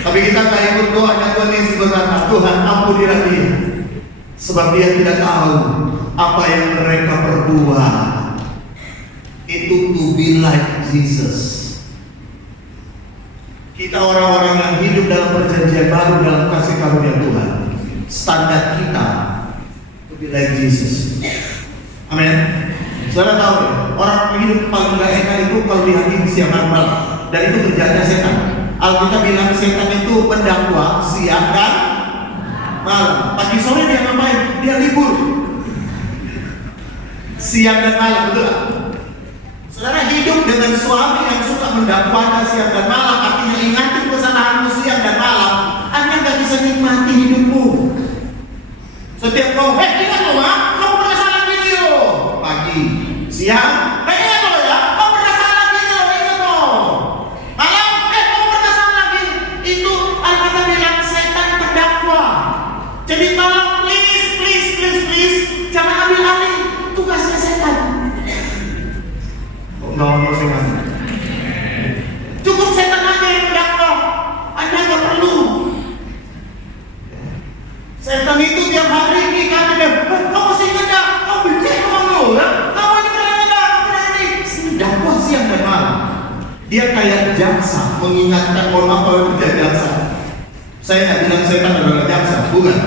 Tapi kita tak ikut doanya Tuhan Yesus berkata, Tuhan ampunilah dia, sebab dia tidak tahu apa yang mereka perbuat. Itu to be like Jesus. Kita orang-orang yang hidup dalam perjanjian baru dalam kasih karunia Tuhan. Standar kita to be like Jesus. Amin. Saudara tahu ya, orang hidup paling gak enak itu kalau dihakimi siang dan malam. Dan itu kerjanya setan. Alkitab bilang setan itu mendakwa siang dan malam. Pagi sore dia ngapain? Dia libur. Siang dan malam, betul gak? Saudara hidup dengan suami yang suka mendakwa siang dan malam, artinya ingatin kesalahanmu siang dan malam, Anda gak bisa nikmati hidupmu. Setiap kau, ingat loh ma, kau pernah salah gini loh. Pagi, siang, ingat loh ya, kau pernah salah gini loh, ingat loh. Malam, kau pernah salah gini. Itu Alkitab bilang setan terdakwa. Jadi tolong please, jangan ambil alih tugasnya setan. Mau setan. Cukup setan aja yang mendakwa. Anda nggak perlu. Setan itu tiap hari ini kami kau masih ingat ya? Kau benci sama lo ya? Kau ini berani. Dakwa siang dan malam. Dia kayak jaksa mengingatkan orang kalau kerja jaksa. Saya nggak bilang setan adalah jaksa, bukan.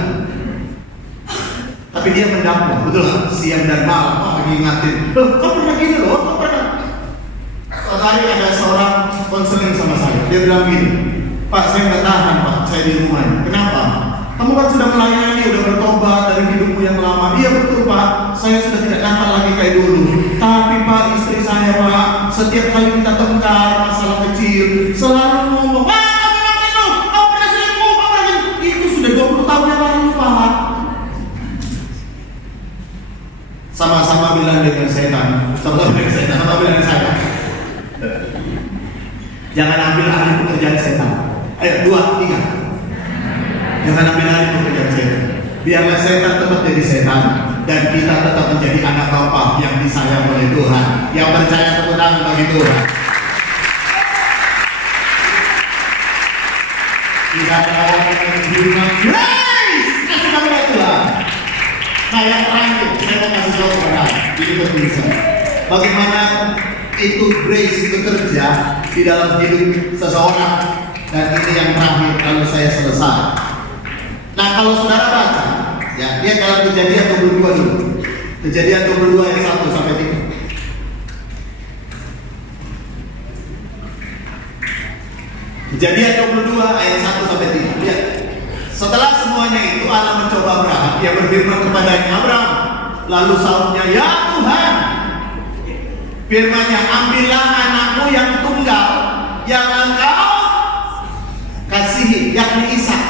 Tapi dia mendakwa, betul nggak? Siang dan malam mengingatin. Kau pernah gini loh, kau pernah. Tadi ada seorang konseling sama saya. Dia bilang gini, Pak, saya nggak tahan Pak, saya di rumah ini. Kenapa? Kamu kan sudah melayani, udah bertobat dari hidupmu yang lama. Iya betul Pak, saya sudah tidak nakal lagi kayak dulu. Tapi Pak, istri saya Pak, setiap kali kita tengkar masalah kecil, selalu ngomong, Pak, kamu bilang itu, kamu pernah selingkuh, kamu pernah itu sudah 20 tahun yang lalu Pak. Sama-sama bilang dengan setan, sama-sama bilang dengan saya. Jangan ambil alih pekerjaan setan. Ayo, 2, 3. Jangan ambil alih pekerjaan setan. Biarlah setan tetap jadi setan dan kita tetap menjadi anak Bapa yang disayang oleh Tuhan, yang percaya tepuk tangan bagi Tuhan. Tidak ada orang yang bilang grace, kasih kepada Tuhan. Nah yang terakhir saya mau kasih tahu kepada ini pemirsa, bagaimana itu grace bekerja di dalam hidup seseorang. Dan ini yang terakhir kalau saya selesai. Nah kalau saudara baca ya, dia dalam Kejadian 22 dulu. Kejadian 22 ayat 1 sampai 3. Kejadian 22 ayat 1 sampai 3. Lihat. Setelah semuanya itu Allah mencoba Abraham. Dia berfirman kepadanya, Abraham. Lalu sahutnya, ya Tuhan. Firman-Nya, ambillah anakmu yang tunggal yang engkau kasihi, yakni Ishak.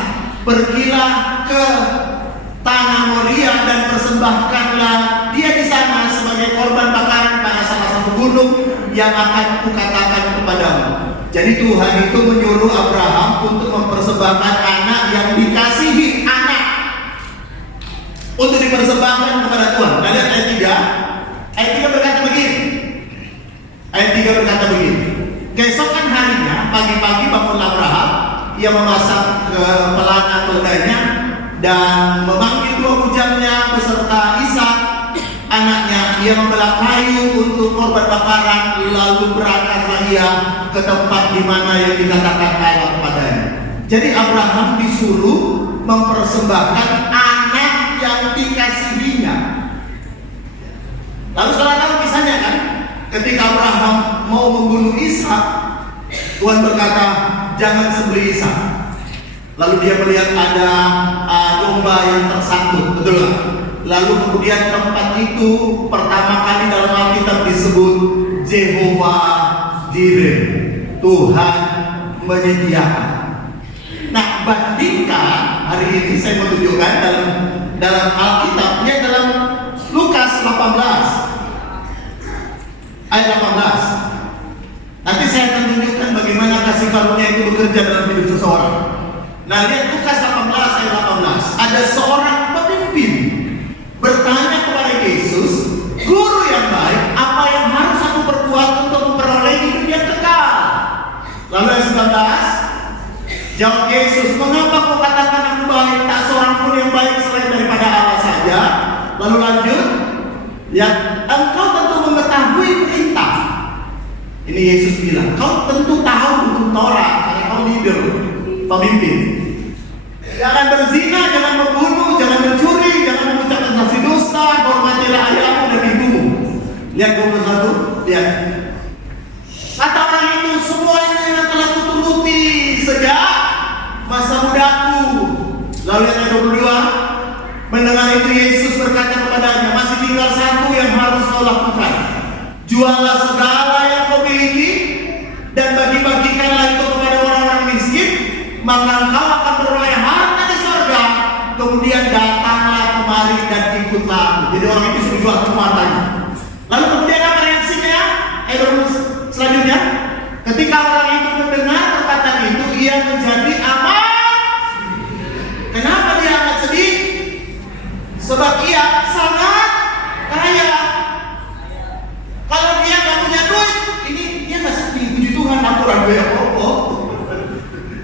Pergilah ke tanah Moria dan persembahkanlah dia di sana sebagai korban bakaran pada salah satu gunung yang akan kukatakan kepadamu. Jadi Tuhan itu menyuruh Abraham untuk mempersembahkan anak yang dikasihi, anak untuk dipersembahkan kepada Tuhan. Nah, lihat ayat 3. Ayat 3 berkata begini. Ayat 3 berkata begini. ia memasang pelana keledainya dan memanggil 2 bujangnya beserta Ishak anaknya. Ia membelah kayu untuk korban bakaran, lalu berangkatlah ia ke tempat di mana yang dikatakan Allah kepadanya. Jadi Abraham disuruh mempersembahkan anak yang dikasihinya. Lalu saudara tahu kisahnya kan? Ketika Abraham mau membunuh Ishak, Tuhan berkata, jangan sembelih Ishak. Lalu dia melihat ada domba yang tersangkut, betul nggak? Lalu kemudian tempat itu pertama kali dalam Alkitab disebut Jehovah Jireh, Tuhan menyediakan. Nah, bandingkan hari ini saya mau tunjukkan dalam Alkitabnya dalam Lukas 18 ayat 18. Nanti saya akan tunjukkan bagaimana kasih karunia itu bekerja dalam hidup seseorang. Nah, lihat Lukas 18 ayat 18. Ada seorang pemimpin bertanya kepada Yesus, "Guru yang baik, apa yang harus aku perbuat untuk memperoleh hidup yang kekal?" Lalu ayat 19, jawab Yesus, "Mengapa kau katakan aku baik? Tak seorang pun yang baik selain daripada Allah saja." Lalu lanjut, lihat, engkau tentu mengetahui perintah. Ini Yesus bilang, kau tentu tahu hukum Taurat karena kau leader, pemimpin. Jangan berzina, jangan membunuh, jangan mencuri, jangan mengucapkan saksi dusta, hormatilah ayahmu dan ibumu. Lihat 21, lihat. Kata orang itu, semuanya yang telah kuturuti sejak masa mudaku. Lalu yang 22, mendengar itu Yesus berkata kepadanya, masih tinggal satu yang harus kau lakukan. Jualah segala yang kau miliki dan bagi-bagikanlah itu kepada orang-orang miskin, maka engkau akan beroleh harta di surga. Kemudian datanglah kemari dan ikutlah aku. Jadi orang itu sudah jual kekuatannya. Lalu kemudian apa reaksinya? Selanjutnya, ketika orang itu mendengar perkataan itu, ia menjadi amat. Kenapa dia amat sedih? Sebab ia sangat kaya. Kalau dia nggak punya duit, ini dia nggak sedih. Puji Tuhan, aku ragu ya pokok.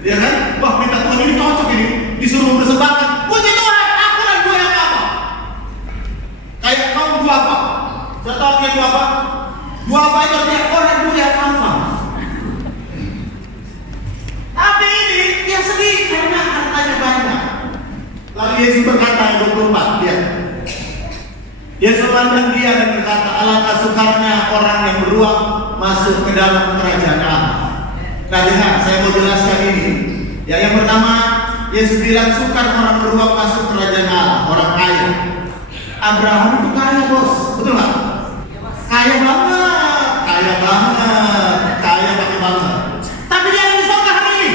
Ya kan? Wah, minta Tuhan ini cocok ini. Disuruh mempersembahkan. Puji Tuhan, aku ragu ya apa? Kayak kamu dua apa? Saya tahu dia dua apa? Dua apa itu dia orang dua apa? Tapi ini dia sedih karena hartanya banyak. Lalu Yesus berkata yang 24, lihat. Yesus memandang dia dan berkata, alangkah sukarnya orang yang beruang masuk ke dalam kerajaan Allah. Nah, lihat, saya mau jelaskan ini. Ya, yang pertama, Yesus bilang sukar orang beruang masuk kerajaan Allah, orang kaya. Abraham itu kaya, bos, betul nggak? Kaya banget, kaya banget, kaya banget. Tapi dia ada di surga hari ini.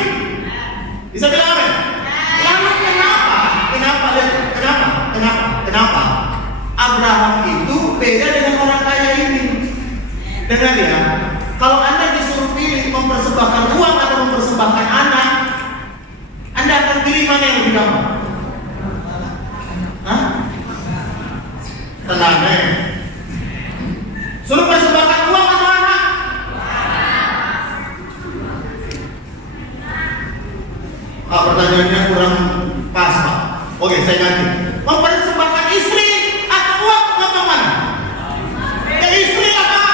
Bisa bilang apa? Lalu kenapa? Abraham itu beda dengan orang kaya ini. Dengar ya, kalau Anda disuruh pilih mempersembahkan uang atau mempersembahkan anak, Anda akan pilih mana yang lebih gampang? Hah? Tenang ya. Suruh persembahkan uang atau anak? Pertanyaannya kurang pas, Pak. Oke, saya ganti. Mempersembahkan istri atau uang atau mana? Ya istri lah, Pak.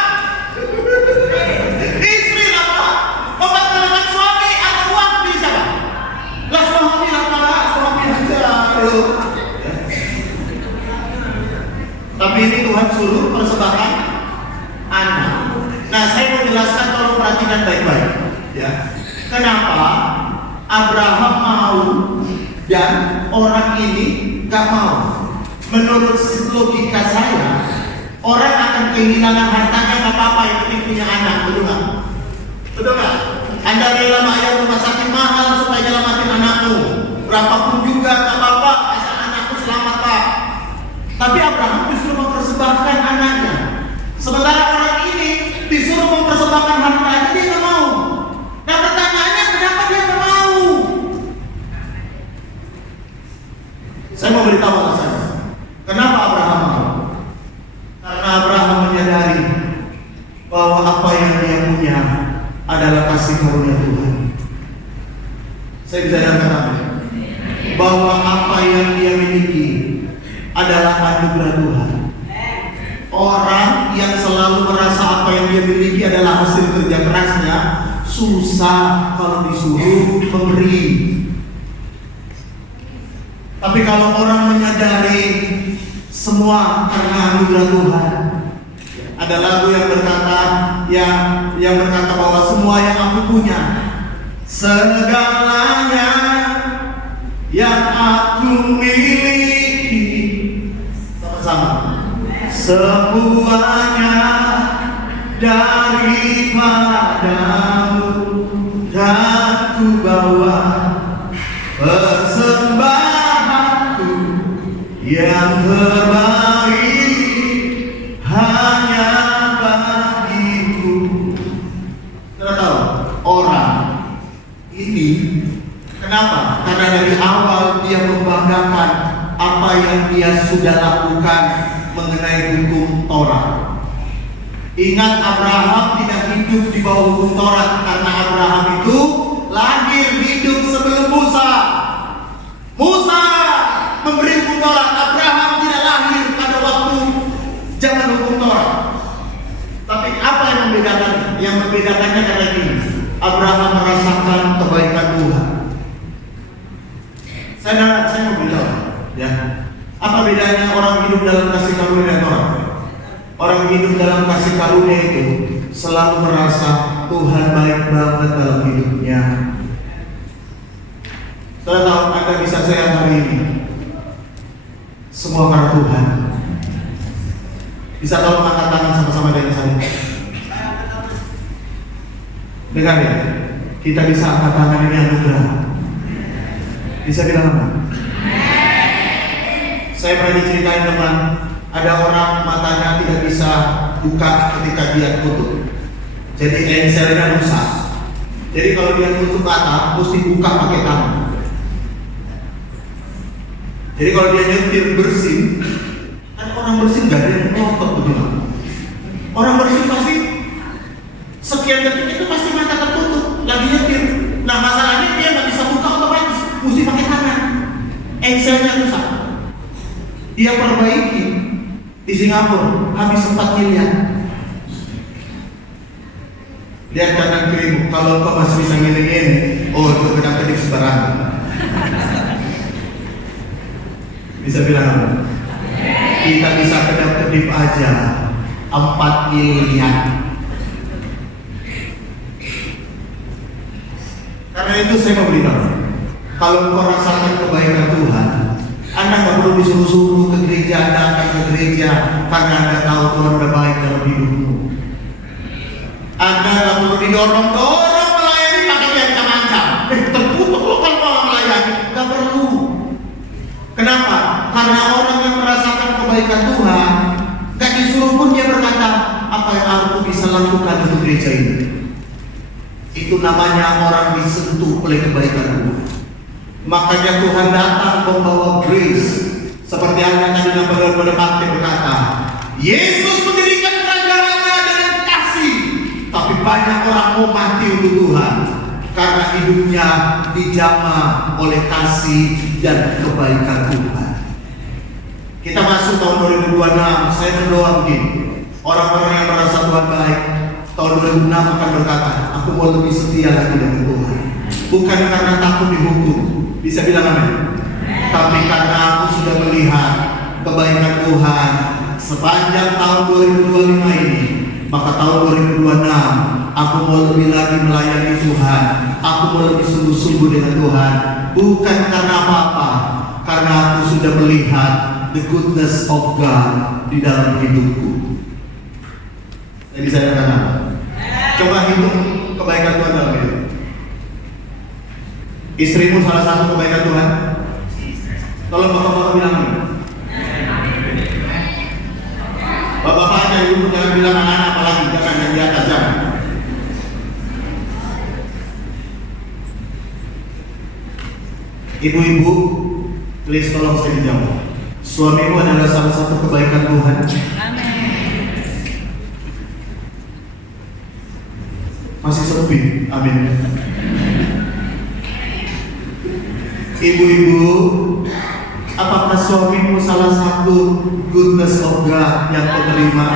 Istri lah, Pak. Mempersembahkan suami atau uang bisa, Pak? Lah suami lah, Pak. Suami aja. Tapi ini Tuhan suruh persembahkan anak. Nah, saya mau jelaskan, tolong perhatikan baik-baik. Ya. Kenapa Abraham mau dan orang ini gak mau? Menurut logika saya, orang akan kehilangan hartanya gak apa-apa, yang penting punya anak, betul gak? Betul gak? Anda rela bayar rumah sakit mahal supaya nyelamatin anakmu, berapapun juga gak apa-apa, asal anakku selamat, Pak. Tapi Abraham disuruh mempersembahkan anaknya, sementara orang ini disuruh mempersembahkan hartanya, dia gak mau. Nah, pertanyaannya kenapa dia gak mau? Saya mau beritahu alasannya. Kenapa Abraham mau? Karena Abraham menyadari bahwa apa yang dia punya adalah kasih karunia Tuhan. Saya bisa katakan bahwa apa yang dia miliki adalah anugerah Tuhan. Orang yang selalu merasa apa yang dia miliki adalah hasil kerja kerasnya, susah kalau disuruh memberi. Tapi kalau orang menyadari semua karena anugerah Tuhan, ada lagu yang berkata yang berkata bahwa semua yang aku punya, segalanya yang aku miliki, sama-sama, semuanya daripadamu, dan ku bawa persembahanku yang terbaik hanya bagiku. Kita tahu orang ini kenapa? Karena dari awal dia membanggakan apa yang dia sudah lakukan mengenai hukum Taurat. Ingat, Abraham tidak hidup di bawah hukum Taurat karena Abraham itu lahir hidup sebelum Musa. Musa memberi hukum Taurat, Abraham tidak lahir pada waktu zaman hukum Taurat. Tapi apa yang membedakannya? Yang membedakannya karena ini, Abraham merasakan kebaikan Tuhan. Saya mau bilang, ya, apa bedanya orang hidup dalam kasih karunia Tuhan? Orang hidup dalam kasih karunia itu selalu merasa Tuhan baik banget dalam hidupnya. Saudara tahu, Anda bisa sehat hari ini semua karena Tuhan. Bisa tolong angkat tangan sama-sama dengan saya. Dengar ya, kita bisa angkat tangan, ini anugerah. Bisa bilang apa? Saya pernah diceritain teman, ada orang matanya tidak bisa buka ketika dia tutup. Jadi lensernya rusak. Jadi kalau dia tutup mata, mesti buka pakai tangan. Jadi kalau dia nyetir bersin, kan orang bersin gak ada yang melotot begitu. Orang bersin pasti sekian detik itu pasti mata tertutup, lagi nyetir. Nah masalahnya dia nggak bisa buka otomatis, mesti pakai tangan. Excelnya rusak. Dia perbaiki di Singapura habis 4 miliar. Lihat kanan kirimu, kalau kau masih bisa ngene-ngene, oh itu kedap-kedip sembarangan. Bisa bilang apa? Kita bisa kedap-kedip aja 4 miliar. Karena itu saya mau beritahu, kalau kau rasakan kebaikan Tuhan, Anda nggak perlu disuruh-suruh ke gereja, datang ke gereja karena Anda tahu Tuhan udah baik dalam hidupmu. Anda nggak perlu didorong-dorong melayani pakai ancam-ancam. Terkutuk lo kalau mau melayani, nggak perlu. Kenapa? Karena orang yang merasakan kebaikan Tuhan, nggak disuruh pun dia berkata, apa yang aku bisa lakukan untuk gereja ini? Itu namanya orang disentuh oleh kebaikan Tuhan. Makanya Tuhan datang membawa grace. Seperti yang tadi dalam pada berkata, Yesus mendirikan kerajaannya dengan kasih. Tapi banyak orang mau mati untuk Tuhan karena hidupnya dijamah oleh kasih dan kebaikan Tuhan. Kita masuk tahun 2026. Saya berdoa begini, orang-orang yang merasa Tuhan baik tahun 2006 akan berkata, aku mau lebih setia lagi dengan Tuhan. Bukan karena takut dihukum, bisa bilang amin. Tapi karena aku sudah melihat kebaikan Tuhan sepanjang tahun 2025 ini, maka tahun 2026 aku mau lebih lagi melayani Tuhan. Aku mau lebih sungguh-sungguh dengan Tuhan. Bukan karena apa-apa, karena aku sudah melihat the goodness of God di dalam hidupku. Jadi saya katakan, coba hitung kebaikan Tuhan dalam hidup. Istrimu salah satu kebaikan Tuhan. Tolong bapak-bapak bilang amin. Bapak-bapak aja, ibu jangan bilang anak-anak, apalagi jangan yang di atas, jangan. Ibu-ibu, please tolong saya dijawab. Suamimu adalah salah satu kebaikan Tuhan. Masih sepi, amin. Ibu-ibu, apakah suamimu salah satu goodness of God yang kau terima?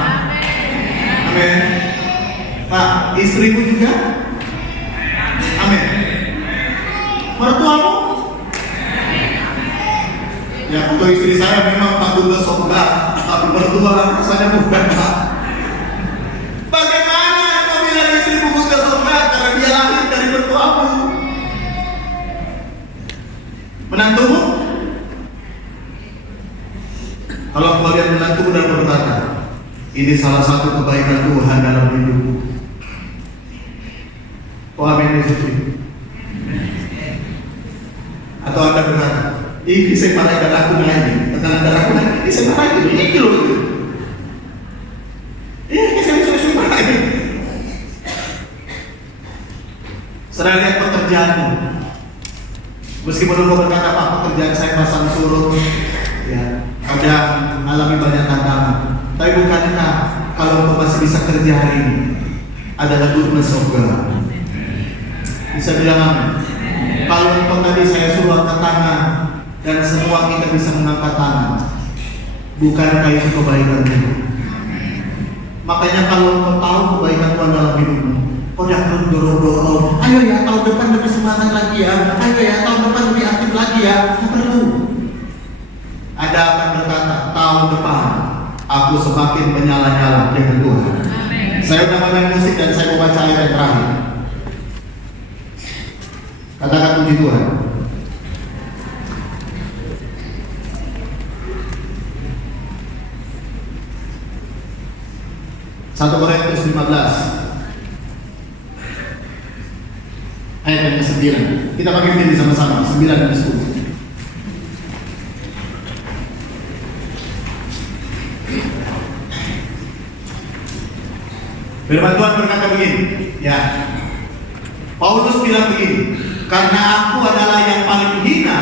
Amin. Pak, istrimu juga? Amin. Mertuamu? Ya, untuk istri saya memang tak goodness of God, tapi mertua rasanya bukan, Pak. Bagaimana kau bilang istrimu goodness of God karena dia lahir dari mertuamu? Menantumu? Kalau kau lihat menantumu dan berkata, ini salah satu kebaikan Tuhan dalam hidupku. Oh, amin, istri. Atau Anda berkata, ini saya marahin darahku naik, tekanan darahku naik, ini saya marahin, ini loh. Ini saya marahin. Serah lihat pekerjaanmu. Meskipun kau berkata, Pak, pekerjaan saya pasang surut, ya, kadang alami banyak tantangan. Tapi bukankah kalau kau masih bisa kerja hari ini adalah goodness of God? Bisa bilang amin. Kalau kau tadi saya suruh angkat tangan dan semua kita bisa mengangkat tangan, bukankah itu kebaikan Tuhan? Makanya kalau kau tahu kebaikan Tuhan dalam hidupmu, kau tidak perlu dorong-dorong. Ayo ya, tahun depan lebih semangat lagi ya. Ayo ya, tahun depan lebih aktif lagi ya. Tidak perlu. Ada akan berkata, tahun depan aku semakin menyala-nyala dengan Tuhan. Saya udah main musik dan saya mau baca ayat yang terakhir. Katakan puji Tuhan. Satu Korintus 15 ayat yang ke-9. Kita pakai ini sama-sama 9 dan 10. Firman Tuhan berkata begini, ya. Paulus bilang begini, karena aku adalah yang paling hina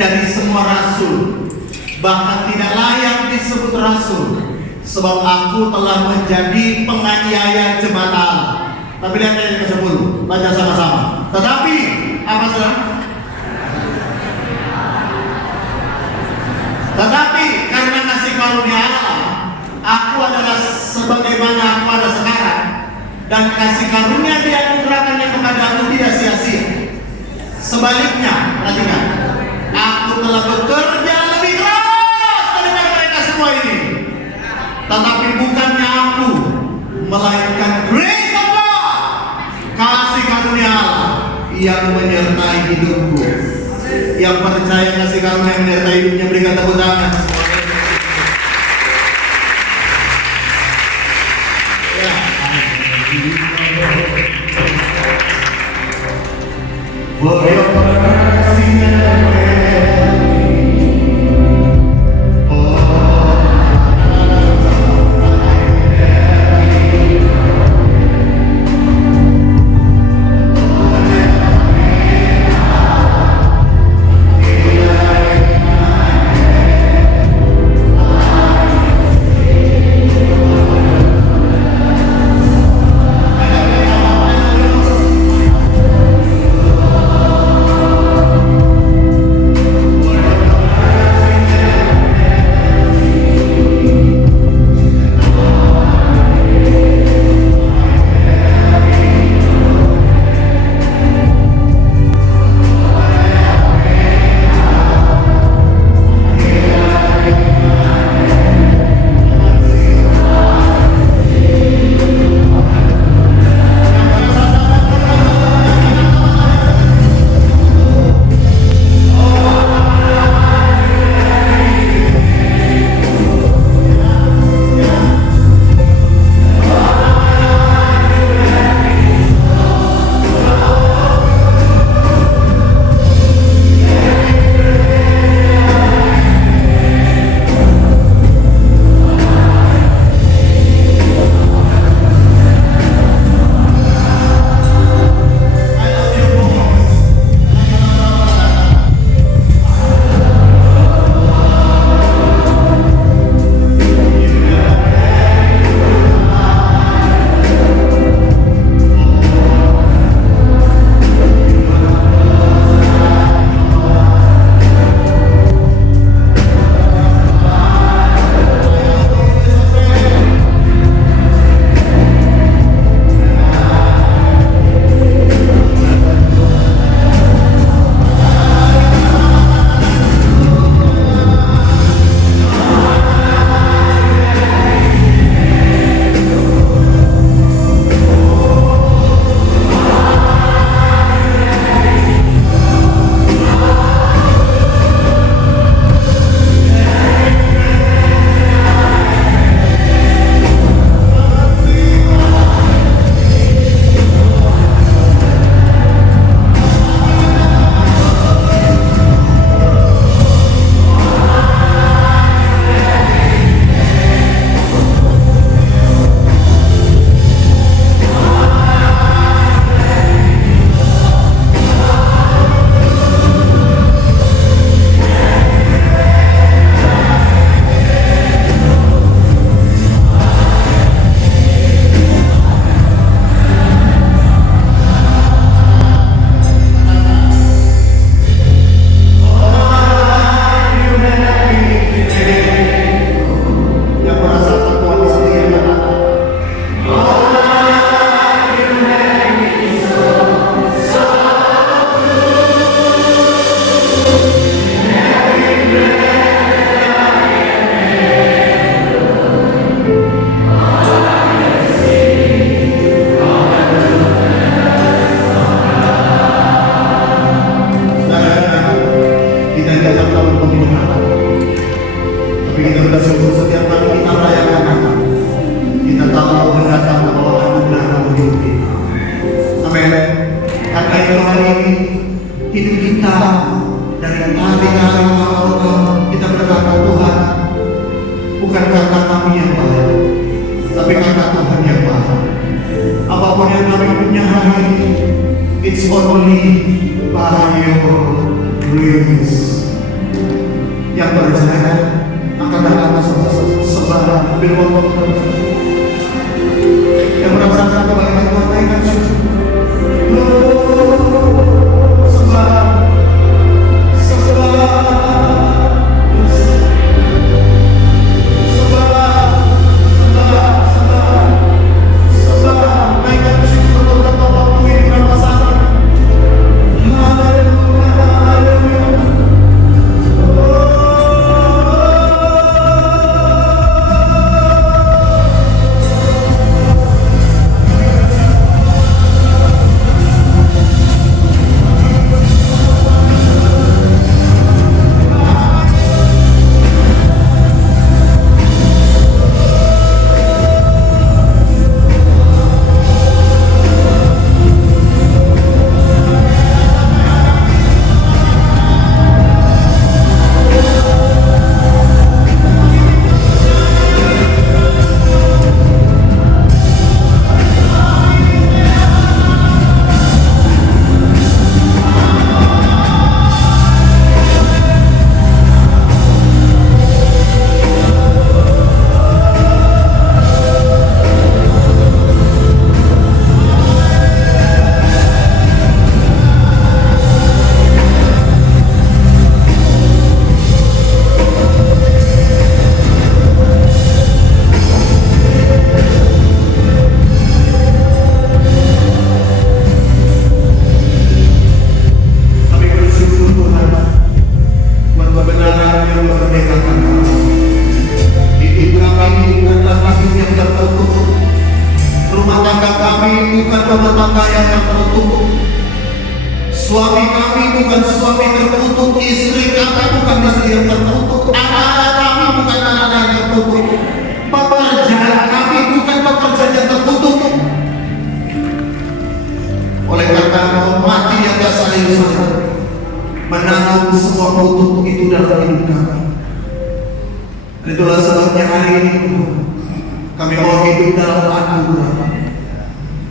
dari semua rasul, bahkan tidak layak disebut rasul, sebab aku telah menjadi penganiaya jemaat Allah. Tapi lihat ayat ke-10, baca sama-sama. Tetapi apa saudara? Tetapi karena kasih karunia Allah, aku adalah sebagaimana aku ada sekarang, dan kasih karunia Dia anugerahkannya kepada aku tidak sia-sia. Sebaliknya, perhatikan, aku telah bekerja lebih keras daripada mereka semua ini. Tetapi bukannya aku, melainkan grace of God, kasih karunia Allah yang menyertai hidupku. Yang percaya kasih karunia yang menyertai hidupnya, berikan tepuk tangan. Karena itu hari ini hidup kita dari hari-hari awal kita berkata Tuhan, bukan karena kami yang baik, tapi karena Tuhan yang baik. Apapun yang kami punya hari ini, it's only by your grace. Yang percaya akan datang sebarang firman Tuhan. Yang merasakan kebaikan Tuhan naikkan syukur. Suami kami bukan suami tertutup, istri kami bukan istri yang tertutup, anak-anak kami bukan anak-anak yang tertutup, pekerjaan kami bukan pekerjaan yang tertutup. Oleh karena Engkau mati yang tak sayang menanggung semua tutup itu dalam hidup kami. Itulah sebabnya hari ini kami mau hidup dalam anugerah.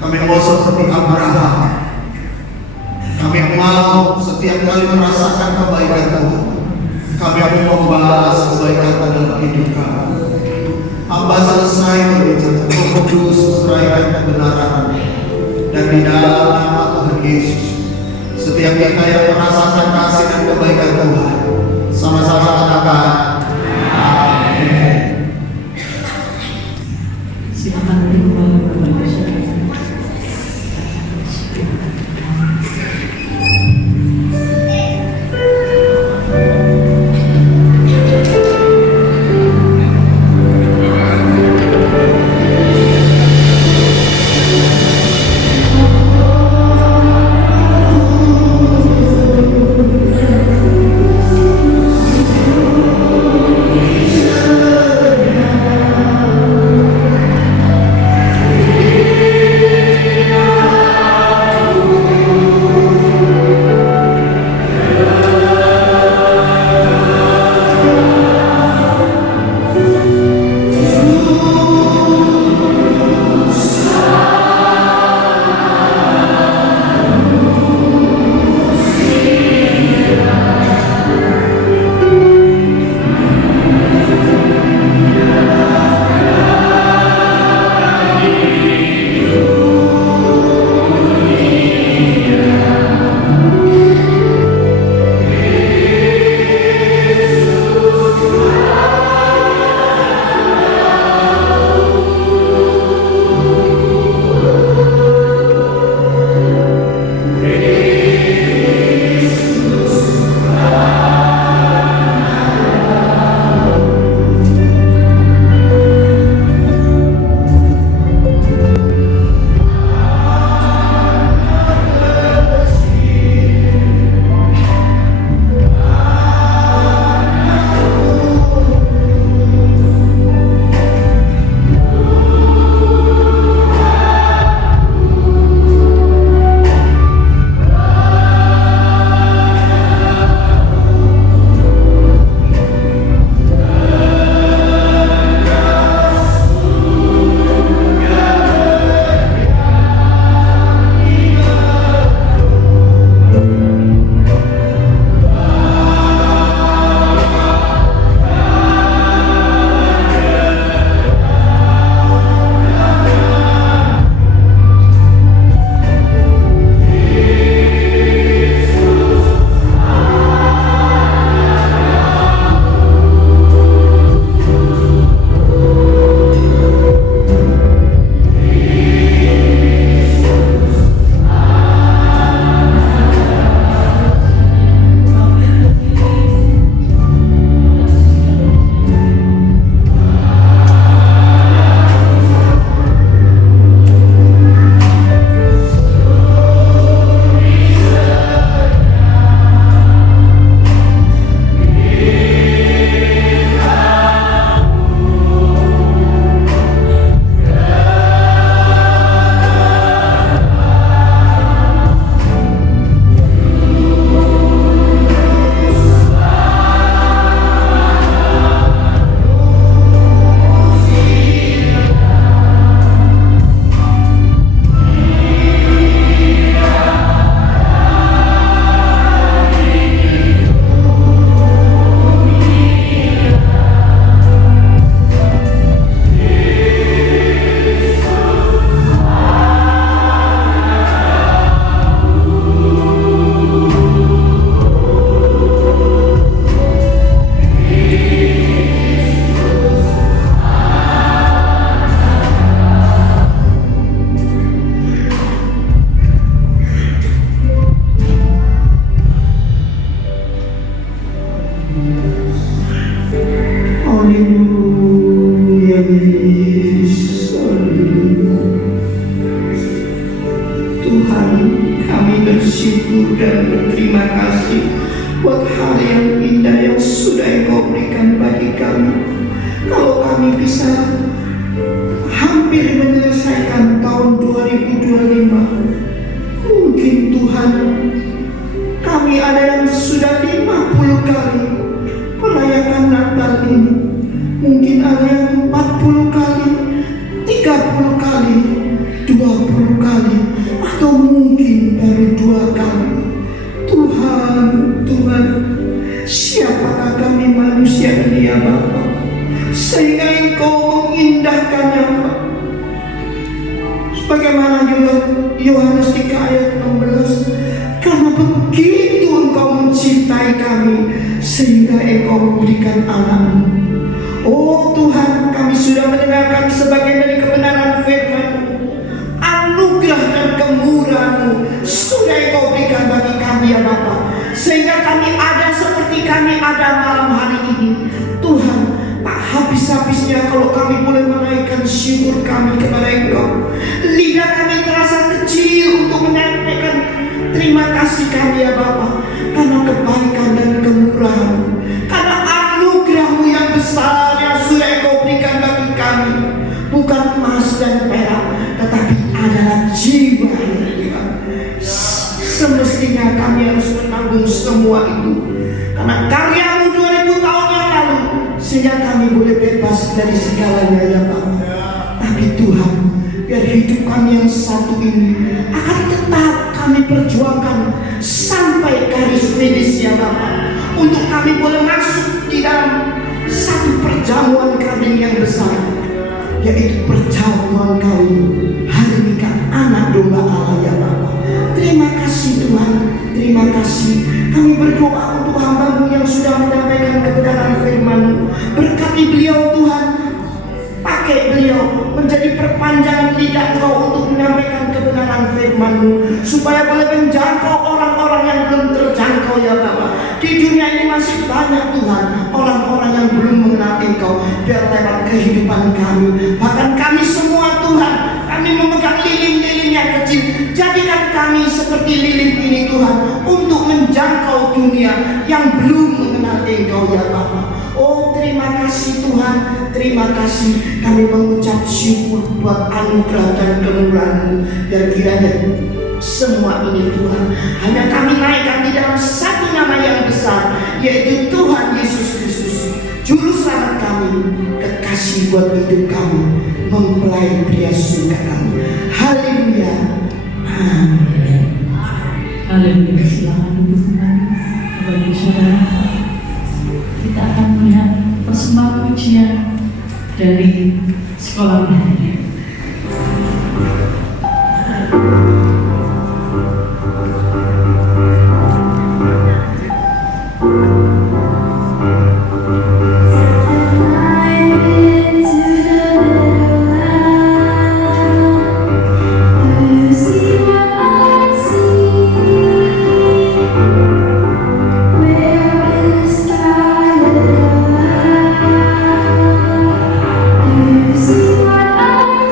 Kami mau seperti Abraham. Kami mau setiap kali merasakan kebaikan Tuhan, kami mau membalas kebaikan dalam hidup kami. Hamba selesai berbicara, Roh Kudus serahkan kebenaran, dan di dalam nama Tuhan Yesus, setiap kita yang merasakan kasih dan kebaikan Tuhan, sama-sama katakan amin. Silakan berdoa kepada Tuhan. bersyukur dan berterima kasih buat hal yang indah yang sudah Engkau berikan bagi kami. Kalau kami bisa hampir menyelesaikan tahun 2025, mungkin Tuhan kami ada yang sudah 50 kali merayakan Natal ini, mungkin ada yang 40 kali, 30 kali, 20 kali, atau mungkin baru 2 kali. Tuhan, siapakah kami manusia ini ya Bapa, sehingga Engkau mengindahkannya Pak. Sebagaimana juga Yohanes 3 ayat 16, karena begitu Engkau mencintai kami sehingga Engkau memberikan anak-Mu. Oh Tuhan, kami sudah mendengarkan sebagian dari kebenaran firman, anugerah dan kemurahan-Mu sudah Engkau berikan bagi kami ya Bapa, sehingga kami ada seperti kami ada malam hari ini. Tuhan, tak habis-habisnya kalau kami boleh menaikkan syukur kami kepada Engkau. Lidah kami terasa kecil untuk menyampaikan terima kasih kami ya Bapa, karena kebaikan dan kemurahan, karena anugerah-Mu yang besar yang sudah Engkau berikan bagi kami. Bukan emas dan perak, tetapi adalah jiwa yang hidup. Semestinya kami harus menanggung semua itu, karena karya-Mu 2000 tahun yang lalu, sehingga kami boleh bebas dari segalanya ya Bapa. Tapi Tuhan, biar hidup kami yang satu ini akan tetap kami perjuangkan sampai garis finish ya Bapa, untuk kami boleh masuk di dalam satu perjamuan kami yang besar, yaitu perjamuan kami hari nikah anak domba Allah ya Bapa. Terima kasih Tuhan, terima kasih. Kami berdoa untuk hamba-Mu yang sudah menyampaikan kebenaran firman-Mu. Berkati beliau Tuhan, pakai beliau menjadi perpanjangan lidah Engkau untuk menyampaikan kebenaran firman-Mu, supaya boleh menjangkau orang-orang yang belum terjangkau ya Bapa. Di dunia ini masih banyak Tuhan orang-orang yang belum mengenal Engkau. Biar lewat kehidupan kami, bahkan kami semua Tuhan, kami memegang lilin-lilin yang kecil, jadikan kami seperti lilin ini Tuhan, untuk menjangkau dunia yang belum mengenal Engkau ya Bapa. Oh terima kasih Tuhan, terima kasih. Kami mengucap syukur buat anugerah dan kemurahan-Mu. Biar kiranya semua ini Tuhan hanya kami naikkan di dalam satu nama yang besar, yaitu Tuhan Yesus Kristus, Juru Selamat kami, kekasih buat hidup kami, mempelai pria surga kami. Haleluya, amin. Haleluya. Silakan duduk kembali Bapak Ibu Saudara. Kita akan melihat persembahan pujian dari sekolah ini. See what I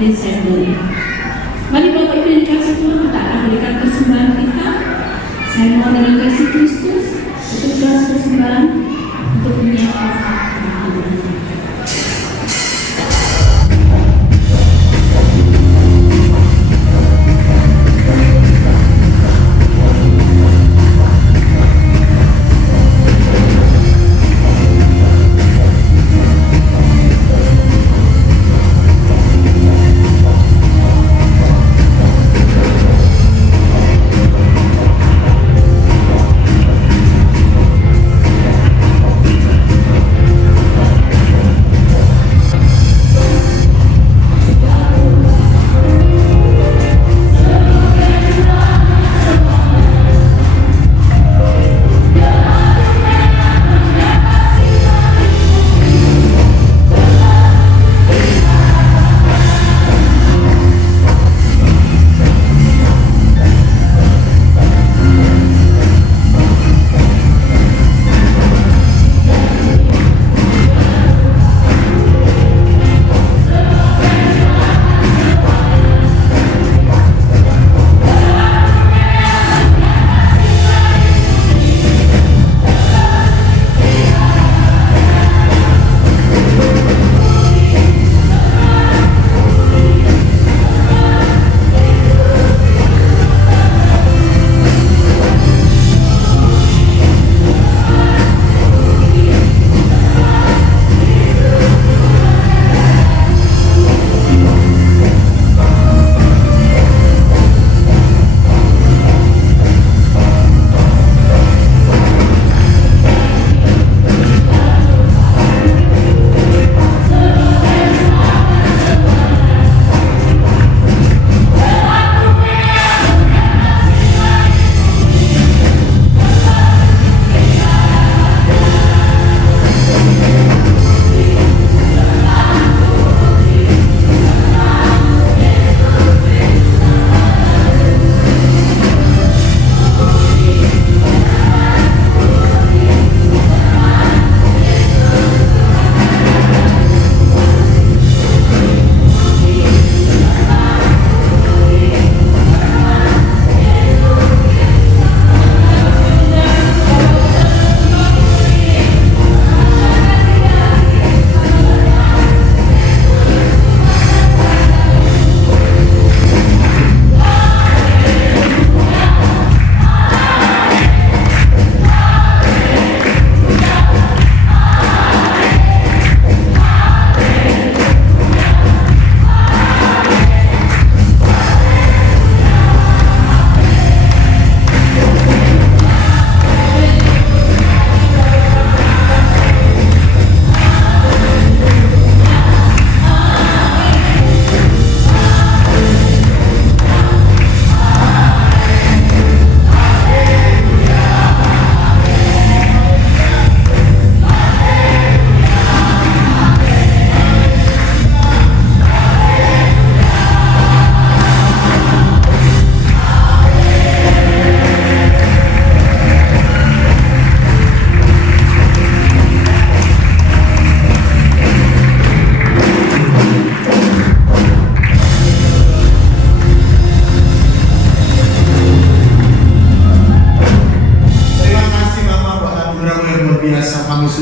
Desember. Mari Bapak Ibu yang dikasih Tuhan, kita akan berikan persembahan kita. Saya mohon dengan kasih Kristus, petugas persembahan untuk menyiapkan.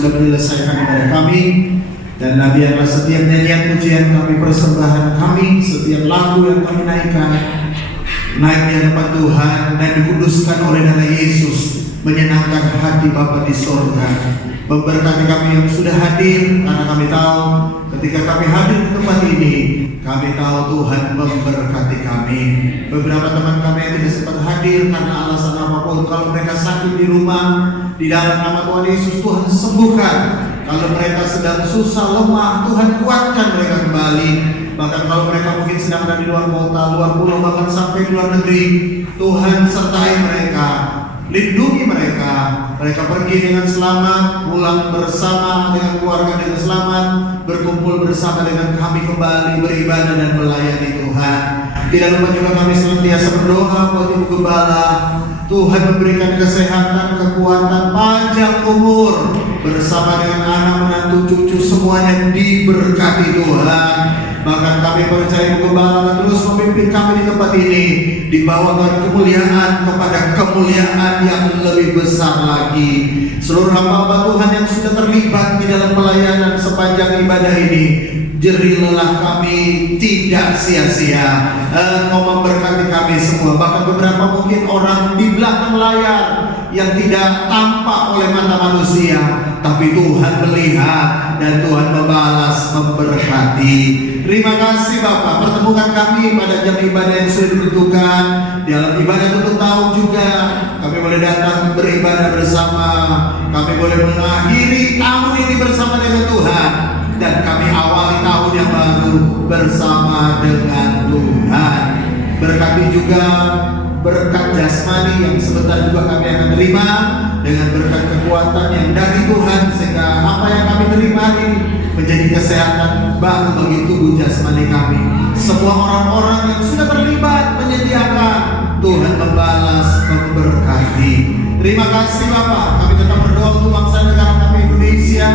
sudah menyelesaikan ibadah kami, dan biarlah setiap nyanyian pujian kami, persembahan kami, setiap lagu yang kami naikkan naik di hadapan Tuhan dan dikuduskan oleh darah Yesus, menyenangkan hati Bapa di sorga. Memberkati kami yang sudah hadir, karena kami tahu ketika kami hadir di tempat ini, kami tahu Tuhan memberkati kami. Beberapa teman kami yang tidak sempat hadir karena alasan apapun, kalau mereka sakit di rumah, di dalam nama Tuhan Yesus, Tuhan sembuhkan. Kalau mereka sedang susah, lemah, Tuhan kuatkan mereka kembali. Bahkan kalau mereka mungkin sedang ada di luar kota, luar pulau, bahkan sampai di luar negeri, Tuhan sertai mereka, lindungi mereka. Mereka pergi dengan selamat, pulang bersama dengan keluarga dengan selamat, berkumpul bersama dengan kami kembali, beribadah dan melayani Tuhan. Tidak lupa juga kami senantiasa berdoa buat Ibu Gembala, Tuhan memberikan kesehatan, kekuatan, panjang umur, bersama dengan anak, menantu, cucu, semuanya diberkati Tuhan. Bahkan kami percaya Gembala akan terus memimpin kami di tempat ini, dibawa dari kemuliaan kepada kemuliaan yang lebih besar lagi. Seluruh hamba Tuhan yang sudah terlibat di dalam pelayanan sepanjang ibadah ini, jerih lelah kami tidak sia-sia. Engkau memberkati kami semua. Bahkan beberapa mungkin orang di belakang layar yang tidak tampak oleh mata manusia, tapi Tuhan melihat dan Tuhan membalas, memberkati. Terima kasih Bapak, pertemukan kami pada jam ibadah yang sudah ditentukan. Di dalam ibadah tutup tahun juga kami boleh datang beribadah bersama. Kami boleh mengakhiri tahun ini bersama dengan Tuhan, dan kami awali tahun yang baru bersama dengan Tuhan. Berkati juga berkat jasmani yang sebentar juga kami akan terima, dengan berkat kekuatan yang dari Tuhan, sehingga apa yang kami terima ini menjadi kesehatan baru bagi tubuh jasmani kami. Semua orang-orang yang sudah terlibat menyediakan, Tuhan membalas, memberkati. Terima kasih Bapak. Kami tetap berdoa untuk bangsa negara kami Indonesia.